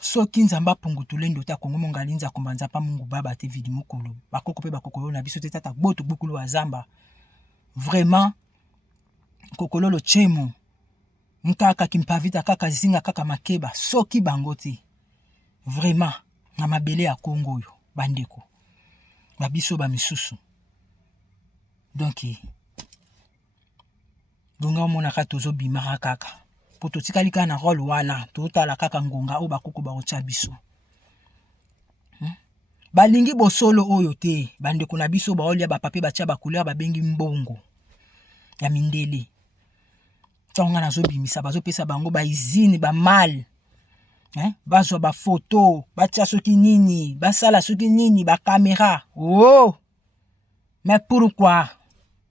Soki nzamba pungutule ndota Kongo mongalinza kombanza pa Mungu baba te vidi mukulu. Bakoko pe bakoko na biso te tata boto bukulu azamba. Vraiment kokololo chemo. Nkaka kimpavita kaka zinga kaka makeba soki bango te. Vraiment na mabele ya Kongo yo bandeko. Babiso ba misusu. Donc bonga mona ka tozo bimaka kaka. Poto tikali ka na rôle wana totala kaka ngonga o bakoko ba otya biso. Balingi bosolo oyo te bandeko na biso ba olia ba papier ba tia ba couleur ba bengi mbongo ya mindele. Tonga na zo bimisa bazo pesa bango ba izine ba mal. Bazwa ba photo, ba tia soki nini, ba sala soki nini, ba caméra. Oh! Mais pourquoi?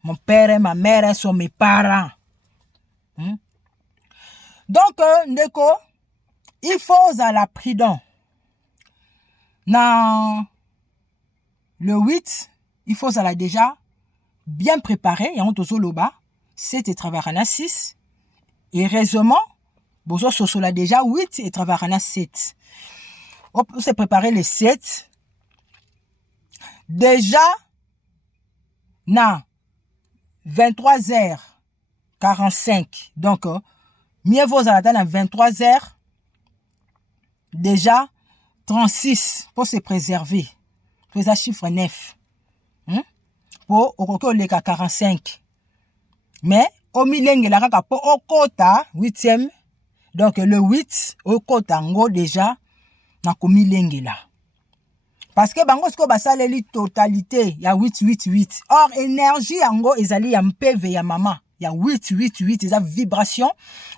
Mon père et ma mère sont mes parents. Donc, ndeko, il faut à la prudent. Dans le 8, il faut à la déjà bien préparer. Et on tozo loba, 7 et travaillera 6. Et raisonnement, bozo soso la déjà 8 et travaillera 7. On peut se préparer les 7. Déjà, na 23h45. Donc, mieux vaut à la 23h. Déjà, 36 pour se préserver. Pour ça, chiffre 9. Pour au les 45. Mais, au milieu, la kaka pour au quota, 8e. Donc, le 8, au quota, ngo déjà, na komi lengela. Parce que bango sko basale li totalité ya 888. Or énergie yango ezali ya mpeve ya mama ya 888 eza vibration.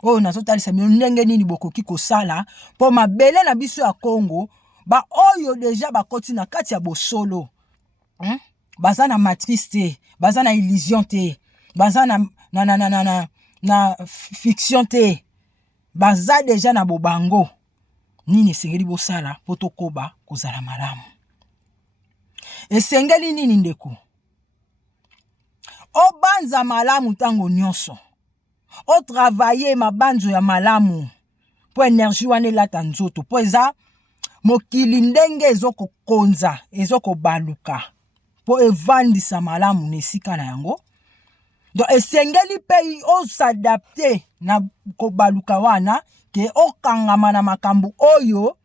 Oh nazo talisa mi ndenge nini bokoki kosala po mabele na biso ya Congo ba oyo déjà bakoti na kati ya bosolo. Baza na matrice te, baza na illusion te, baza na fiction te. Baza déjà na bobango. Nini sengeli bosala poto koba kozala malamu. Esengeli nini ndeko? O banza malamu tango nyonso. O travailler mabanzo ya malamu. Po énergie wane lata nzoto. Po eza mokili ndenge ezoko konza, ezoko baluka. Po evandisa malamu nesika na yango. Donc esengeli pe o s'adapter na ko baluka wana ke o kangama na makambu oyo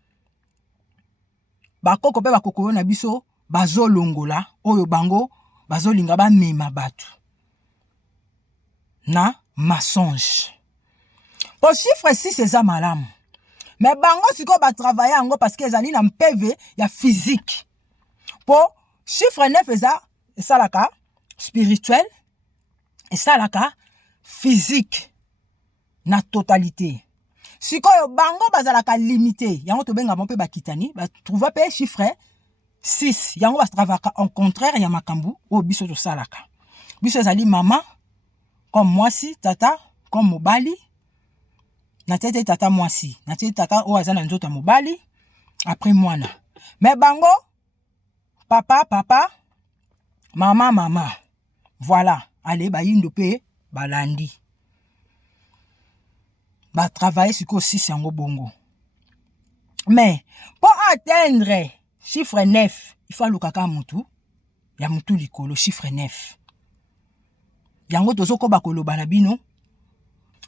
bakoko pe bakoko na biso bazo longola oyo bango bazo linga ba mema batu na mensonge. Pour chiffre 6 eza malamu. Mais bango siko ba travailler yango parce que ezali na mpeve ya physique. Pour chiffre 9 eza esalaka spirituel, esalaka physique na totalité. Sikoyo bango bazalaka limité. Yango to benga bon pe bakitani, ba trouva pe chiffre 6. Yango ba travaka en contraire ya makambu o biso to salaka. Biso ezali mama comme moi si tata comme mobali. Na tete tata moi si. Na tete tata o azana nzota mobali après mwana. Mais bango papa mama. Voilà, allez ba yindo pe balandi. Ba travailler sur ko 6 yango bongo. Mais pour atteindre chiffre 9, il faut lukaka mutu. Ya mutu likolo chiffre 9. Yango tozoko bakoloba na bino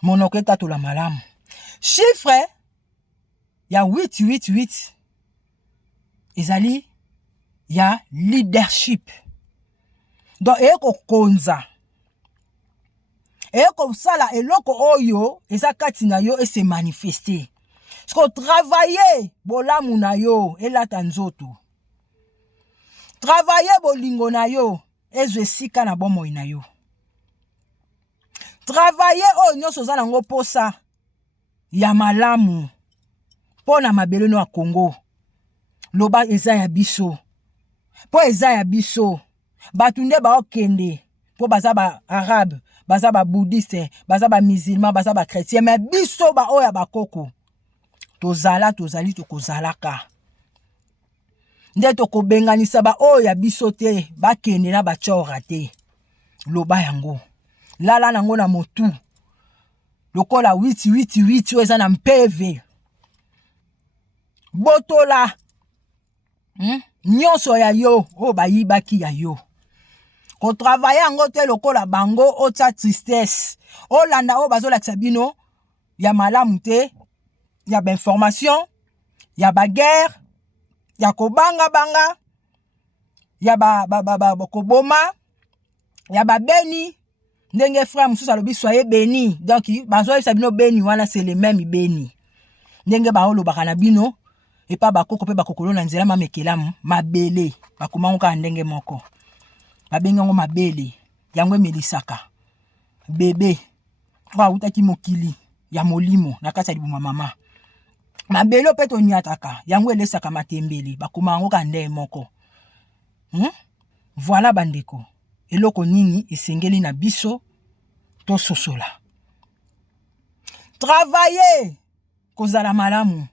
monoko etato la malamu. Chiffre ya 888 ezali ya leadership. Donc eko konza. Et comme ça là eloko oyo eza kati na yo et se manifester. Parce que travailler bolamu na yo elata nzoto. Travailler bolingo na yo ezwe sika na bomoi na yo. Travailler oyo nyonso za nango posa ya malamu pona mabele no ya Congo. Loba eza ya biso. Po eza ya biso. Batunde ba okende po baza ba arabe, baza ba bouddhiste, baza ba musulman, baza ba chrétien, mais biso ba oya bakoko. Tozali tokozalaka. Nde tokobenganisa ba oya biso te bakende na bachora te. Loba yango. Lala nango na motu. Lokola 888 eza na mpeve. Botola. Nyonso ya yo o bayibaki ya yo. Ko travailler yango te lokola bango ota tristesse. O landa o bazolakisa bino ya malamu te, ya ba information, ya ba guerre, ya kobanga banga, ya ba koboma, ya ba beni. Ndenge frère mususu alobi soyez béni. Donc bazoyebisa bino beni wana c'est les mêmes beni. Ndenge ba olobaka na bino et pas bakoko pe bakokolo na nzela mamekelamu mabele bakomango ka ndenge moko. Babengango mabele yango emelisaka bébé kwa utaki mokili ya molimo na kati ya libuma mama. Mabele pe to niataka yango elesaka matembele bakomango ka ndenge moko. Voilà bandeko. Eloko nini esengeli na biso to sosola. Travailler kozala malamu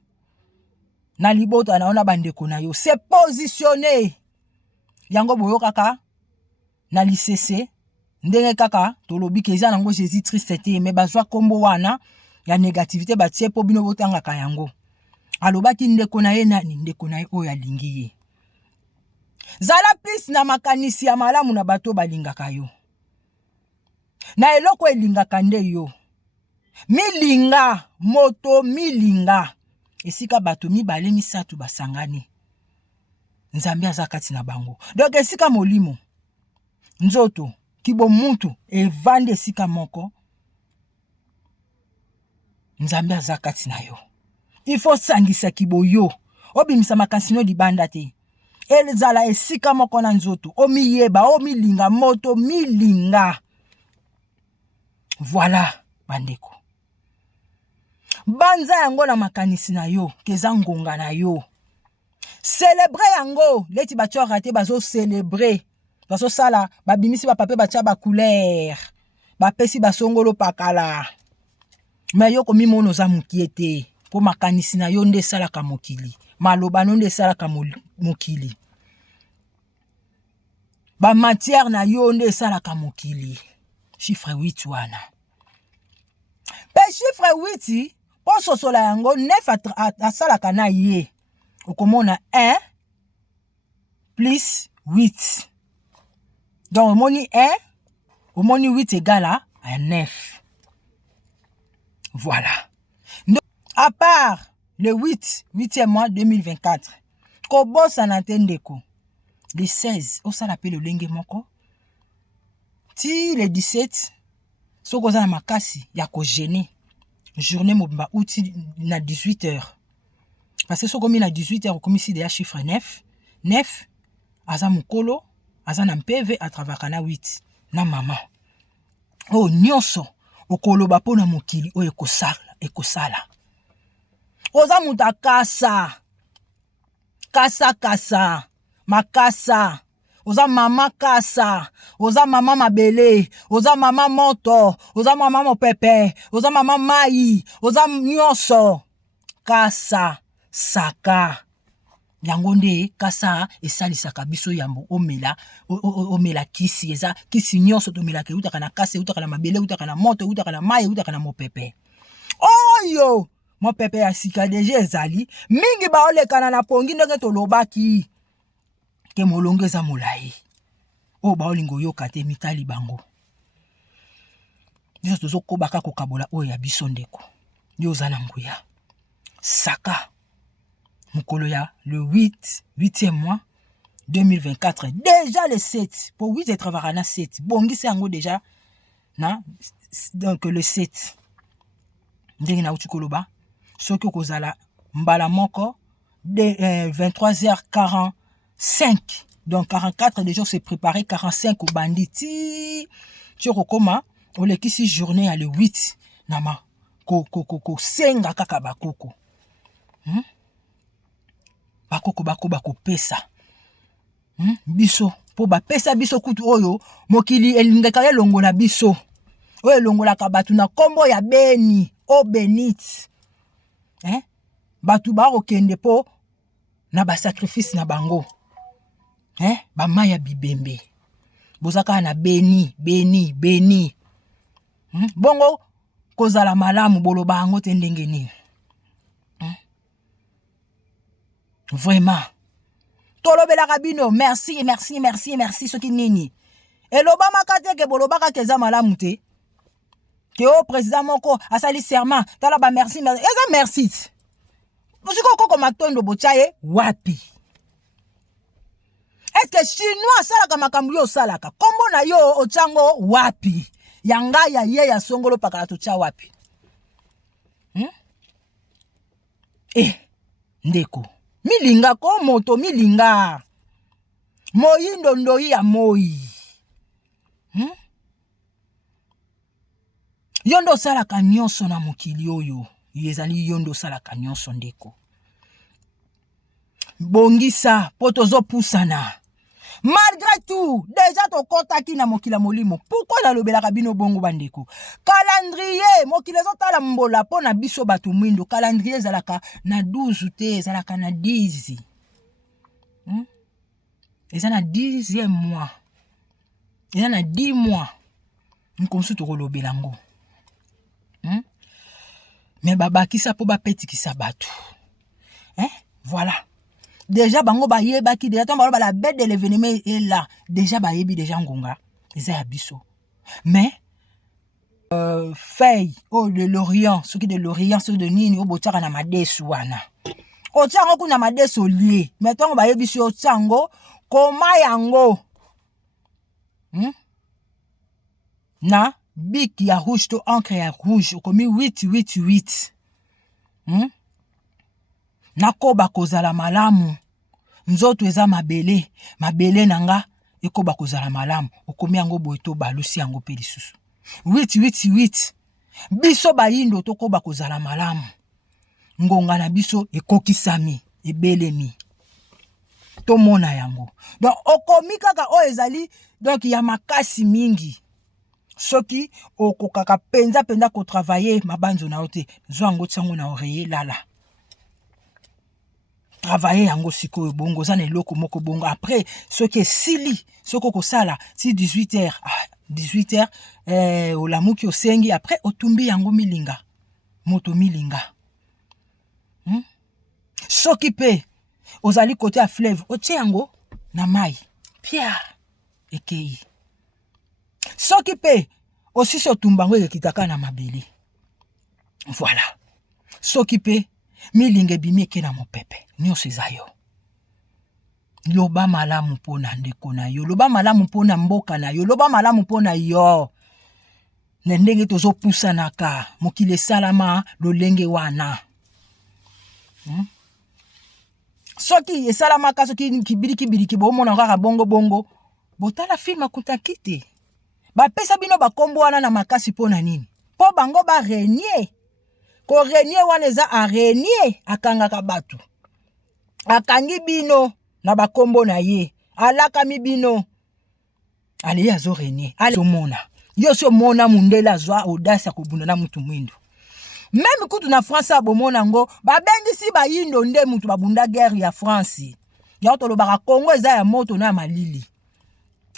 na libota na ona bandeko na yo. Se positionner yango boyo kaka na lisese ndenge kaka tolobi keza nango Jésus triste te mais bazwa kombo wana ya négativité batie po bino botangaka yango. Alobaki ndeko na ye nani ndeko na ye oyo alingi ye. Zala plus na makanisi ya malamu na bato balingaka yo. Na eloko elingaka nde yo. Milinga, moto milinga. Esika bato mibale misatu basangani. Nzambe aza kati na bango. Donc esika molimo. Nzoto, kibo muntu, evande esika moko. Nzambe aza kati na yo. Il faut sangisa kibo yo. Obimisa makasino libanda te. Elzala esika moko na nzoto. Omiyeba, omilinga, moto milinga. Voilà, bandeko. Banza yango na makanisi na yo, keza ngonga na yo. Célébrer yango, leti batio raté bazo célébrer. Bazo sala, babimisi ba pape batia ba couleur. Ba pesi basongolo pakala. Mais yo komi mono za mukiete. Po makanisi na yo nde sala ka mokili. Maloba nde sala ka mokili. Ba matière na yo nde sala ka mokili. Chiffre 8 wana. Pe chiffre 8 po sosola yango 9 asala kana ye. Okomona 1 plus 8. Donc omoni 1, omoni 8 égale à 9. Voilà. Donc, à part le 8e mois 2024, kobosa na tendeko. Le 16, on ça l'appelle le lenge moko. Ti le 17, so koza na makasi ya ko gêner. Journée mobimba outi na 18h. Parce que so komi na 18h komi si déjà chiffre 9. 9 aza mukolo, aza na mpv à travers kana 8 na mama. Oh nyonso okoloba pona mokili o ekosala. Oza mutakasa. Kasa. Makasa. Oza mama kasa. Oza mama mabele. Oza mama moto. Oza mama mopepe. Oza mama mai. Oza nyonso. Kasa. Saka. Yango nde kasa esalisaka biso yambo omela kisi eza kisi nyonso tomela ke utaka na kasa utaka na mabele utaka na moto utaka na mai utaka na mopepe. Oyo mopepe ya sika deja ezali mingi baolekana na pongi ndenge tolobaki ke molongo eza molai. O baolingo yoka te mitali bango. Biso tozokobaka kokabola oyo ya biso ndeko. Yo za na nguya. Saka. Mukolo ya le 8e mois 2024. Déjà le 7. Pour 8 et travailler na 7. Bongi c'est yango déjà na donc le 7 ndenge na uti koloba soki kozala mbala moko de 23h45 donc 44 déjà c'est préparé 45 au banditi tu kokoma olekisi journée ya le 8 nama ko senga kaka bakoko bako pesa biso po ba pesa biso kutu oyo mokili elingaka ya longola biso oyo longola ka batu na kombo ya beni o benit batu ba okende po na ba sacrifice na bango ba maya bibembe bozaka na beni bongo kozala malamu boloba yango te ndenge nini vraiment tolobelaka bino merci soki nini eloba makate ke bolobaka keza malamu te ke o président moko asali serment tala ba merci eza merci musiko koko matondo bochaye wapi est-ce que chinois salaka makambu yo salaka kombo na yo ochango wapi yanga ya ye ya songolo pakala to cha wapi ndeko milinga ko moto milinga moyindo ndoi ya moi yondo salaka nyonso na mokili oyo yezali yondo salaka nyonso ndeko bongisa poto pusana malgré tout déjà to kotaki na mokila molimo pourquoi la lobelaka bino bongo bandeko calendrier mokile zotala mbola po na biso batu mwindo calendrier zalaka na 12 te zalaka na 10 eza na 10e mois eza na 10 mois nkonsu to kolobelango mais babakisa po bapetikisa batu voilà déjà bango bayebaki déjà to la bête de l'événement est là déjà bayebi déjà ngonga eza ya biso mais feuille de l'Orient ceux qui de l'Orient ceux de nini o botaka na madesu wana o tsango kuna madesu lié mais tongo bayebi si o tsango koma yango na bic ya rouge to encre ya rouge komi 888 nakoba kozala malamu nzoto eza mabele nanga ekoba kozala malamu okomi yango boeto balusi yango pe lisusu 888 biso bayindo tokoba kozala malamu ngonga na biso ekokisami ebelemi tomona yango donc okomi kaka o ezali donc ya makasi mingi soki okokaka penza ko travailler mabanzo na ote zwango tsango na oreiller lala travailler yango sikoyo bongo za na eloko moko bongo après soki sili soko ko sala si 18h 18h olamuki osengi après otumbi yango milinga moto milinga soki pe ozali côté à fleuve otie yango na mai pia ekei soki pe aussi otumbango ekitaka na mabele voilà soki pe milinga bimike na mopepe nyonso eza yo loba malamu pona ndeko na yo loba malamu pona mboka na yo loba malamu pona yo na ndenge tozopusanaka mokili salama lolenge wana soki esalamaka soki kibiriki bomona kaka bongo botala film akutaki te bapesa bino bakombo wana na makasi pona nini po bango ba renier ko renier wana eza arenier akangaka batu akangi bino na bakombo na ye alaka mi bino ale azo renier ale mona yo so mona mundela azwa audace akobunda na mutu mwindo même kutu na France abomona ngo babengisi bayindo nde mutu babunda guerre ya France ya tolobaka Congo eza ya moto na malili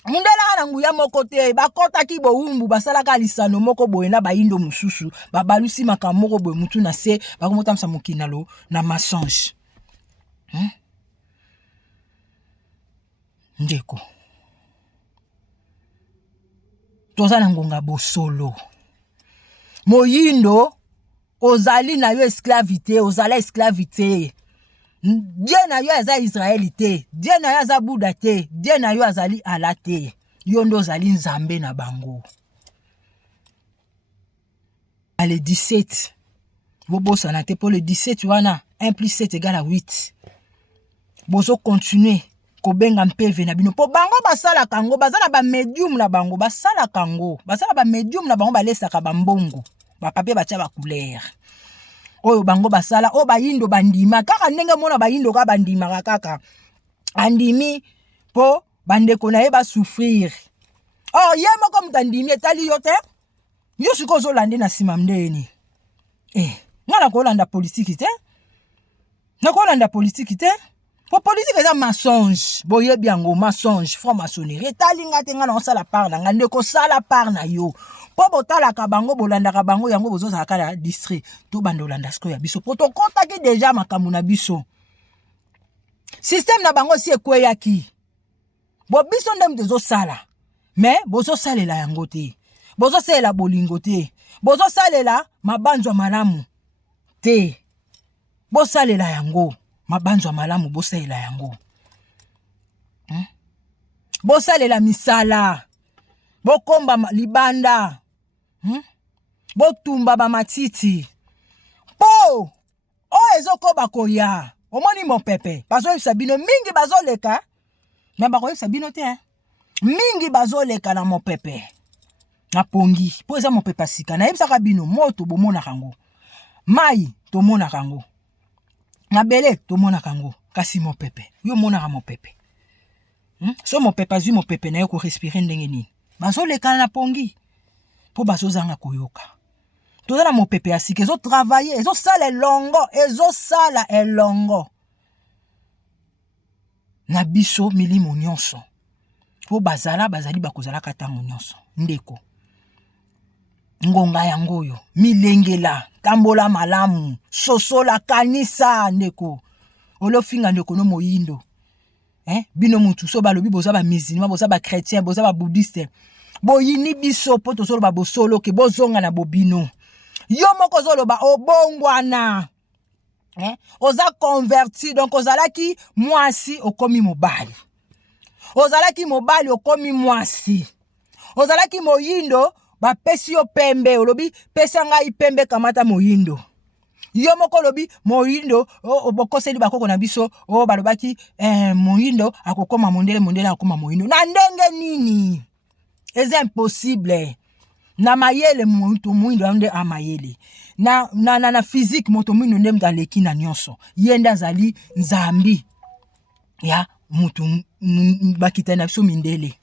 mundela na nguya moko te bakota ki boumbu basalaka lisano moko boyena bayindo mususu babalusi makamoko boy mutu na se bakomotamsa mokinalo na mensonge ndeko tozana ngonga bosolo moyindo ozali na yo esclavité ozala esclavité Dieu na yo eza Israélité Dieu na yo eza Bouddha te Dieu na yo azali Allah te yo ndo ozali nzambe na bango Allez, 17. Bobo sanate pour le 17, tu vois, 1 plus 7 égale à 8. Bozo continuer. Kobenga mpeve na bino. Po bango basala kango. Basala ba medium na bango. Basala kango. Basala ba medium na bango balesaka bambongo. Ba papier batia ba couleur. Oyo bango basala. O ba yindo bandima. Kaka ndenge mona ba yindo ka bandima kaka. Andimi po bandeko na ye ba souffrir. Oh, ye moko mutandimi etali yo te. Yo siko zo lande na sima mdeni. Ngana ko landa politique te. Nako landa politique te. Po politique eza mensonge. Boye biango mensonge, franc-maçonnerie. Etalinga te ngana osala part na ngande ko sala part na yo. Po botala ka bango bolanda ka bango yango bozo za kala distrait. To bando landa sko ya biso. Po to kontaki déjà makambu na biso. Système na bango si ekweyaki. Bo biso ndem tezo sala. Mais bozo salela yango te. Bozo salela bolingo te. Bozo salela mabanjwa malamu te. Bo salela yango. Mabanjwa malamu bo salela yango. Bo salela misala. Bo komba libanda. Bo tumba ba matiti. Po! O ezoko bakoya. Omoni mon pepe. Bazo sabino mingi bazo leka. Mais bakoyo sabino te. Mingi bazo leka na mon pepe. Na pongi. Po eza mon pepe sika. Na yebisaka bino moto bomona kango. Mai to mona kango. Na bele to mona kango. Kasi mon pepe. Yo mona ka mon pepe. So mon pepe azu mon pepe na yo ko respirer ndenge nini. Bazo leka na pongi. Po bazo zanga koyoka. To na mon pepe asika ezo travailler, ezo sala elongo, ezo sala elongo. Na biso milimo nyonso. Po bazali bakozala katango nyonso. Ndeko. Ngonga yango yo. Milengela. Tambola malamu. Sosola kanisa ndeko. Olofinga ndeko no moyindo. Bino mutu so balobi boza ba musulman, boza ba chrétien, boza ba bouddhiste. Boyini biso poto solo ba bosolo ke bozonga na bobino. Yo moko zoloba obongwana. Oza converti donc ozalaki mwasi okomi mobali. Ozalaki mobali okomi mwasi. Ozalaki moyindo ba pesi yo pembe olobi pesa ngai pembe kamata moyindo. Yo moko lobi moyindo obokoseli bakoko na biso balobaki moyindo akokoma mondele akoma moyindo. Na ndenge nini? C'est impossible. Na mayele moto moyindo ande amayele. Na physique moto moyindo ndem dans leki na nyonso. Yenda zali nzambi. Ya moto bakita na biso mindele.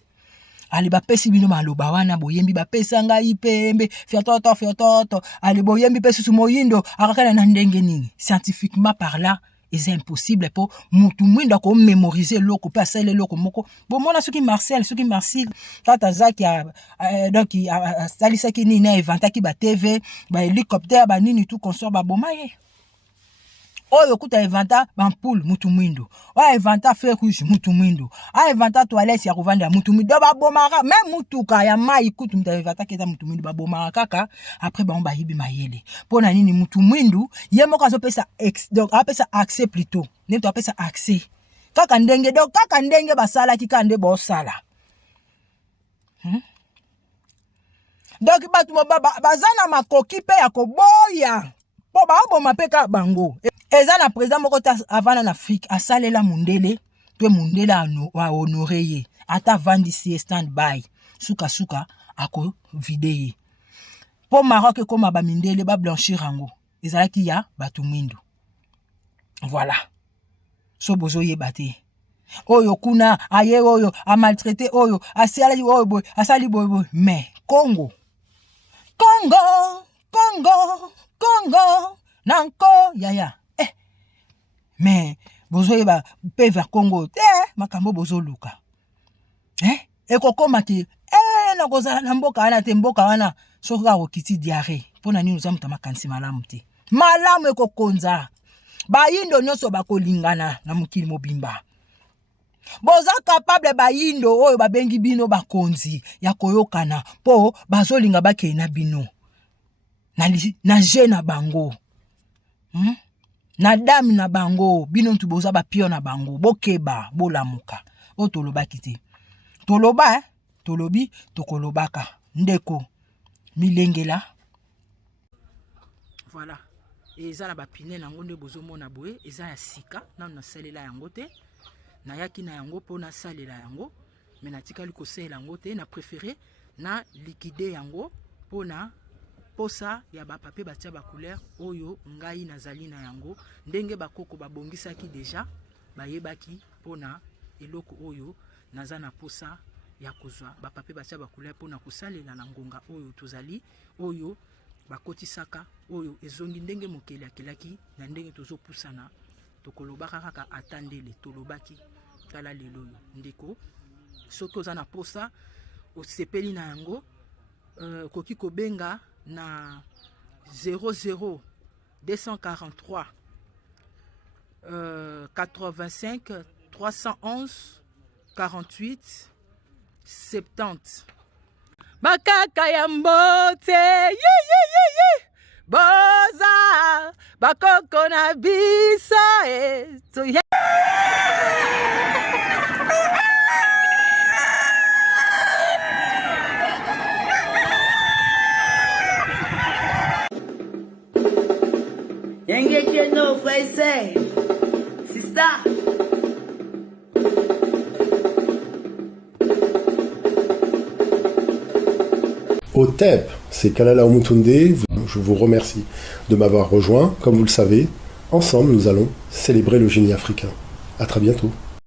Ali bapesi bino maloba wana boyembi bapesa ngai pembe fiototo ali boyembi pesi su moyindo akakana na ndenge nini. Scientifiquement par là c'est impossible pour mutu mwindo ko mémoriser loko pe asele loko moko bon mona soki Marcel tata zaki donc salisa ki ni na inventaki ba TV ba hélicoptère ba nini tout consort ba bomaye. Oyo kuta inventa bampoule mutu mwindo. Oyo inventa feu rouge mutu mwindo. Oyo inventa toilette ya kovanda mutu mwindo. Ba bomara même mutuka ya mai kutu mta inventa keta mutu mwindo ba bomara kaka après ba omba yibi mayele. Pona nini mutu mwindo ye moko azopesa donc apesa accès plutôt. Neto apesa accès. Kaka ndenge donc kaka ndenge basala ki kande bo sala. Donc batu bazana makoki pe ya koboya. Po ba oboma pe ka bango. Eza na président moko ta avant en Afrique asalela mundele pe mundele wa honorer ye ata vandisi stand by suka ako videye po Maroc koma ba mindele ba blanchir ango ezalaki ya batu mwindo. Voilà so bozo ye bate oyo kuna aye oyo a maltraité oyo asali oyo boy asali boy mais Congo nanko yaya mais bozo yeba pe vers Congo makambo bozo luka ekokoma ki na kozala na mboka wana te mboka wana soka kokiti diarrhée pona nini uzamuta makanisi malamu te malamu ekokonza bayindo nyonso bakolingana na mokili mobimba boza capable bayindo oyo babengi bino bakonzi ya koyokana po bazolinga bakei na bino na je na bango na dame na bango bino ntu boza ba pio na bango bokeba bolamuka o tolobaki te tolobi tokolobaka ndeko milengela voilà. Et eza na ba pine nango nde bozomona boye, eza ya sika, nanu nasalela yango te. Nayaki na yango po nasalela yango, mais natikali kosalela yango te, na préféré na liquide yango po na posa ya ba papier batia ba couleur oyo ngai nazali na yango, ndenge bakoko babongisaki déjà bayebaki po na eloko oyo naza na posa ya kozwa ba papier batia ba couleur po na kosalela na ngonga oyo tozali oyo bakotisaka oyo ezongi ndenge mokeli akelaki na ndenge tozopusana tokolobaka kaka atandele tolobaki kala lelo oyo ndeko soki oza na posa osepeli na yango koki kobenga na 00 243 85 311 48 70. Bakaka ya mbote boza bakoko na biso Yengekeno frère sister. Au TEP, c'est Kalala Omutunde. Je vous remercie de m'avoir rejoint. Comme vous le savez, ensemble, nous allons célébrer le génie africain. À très bientôt.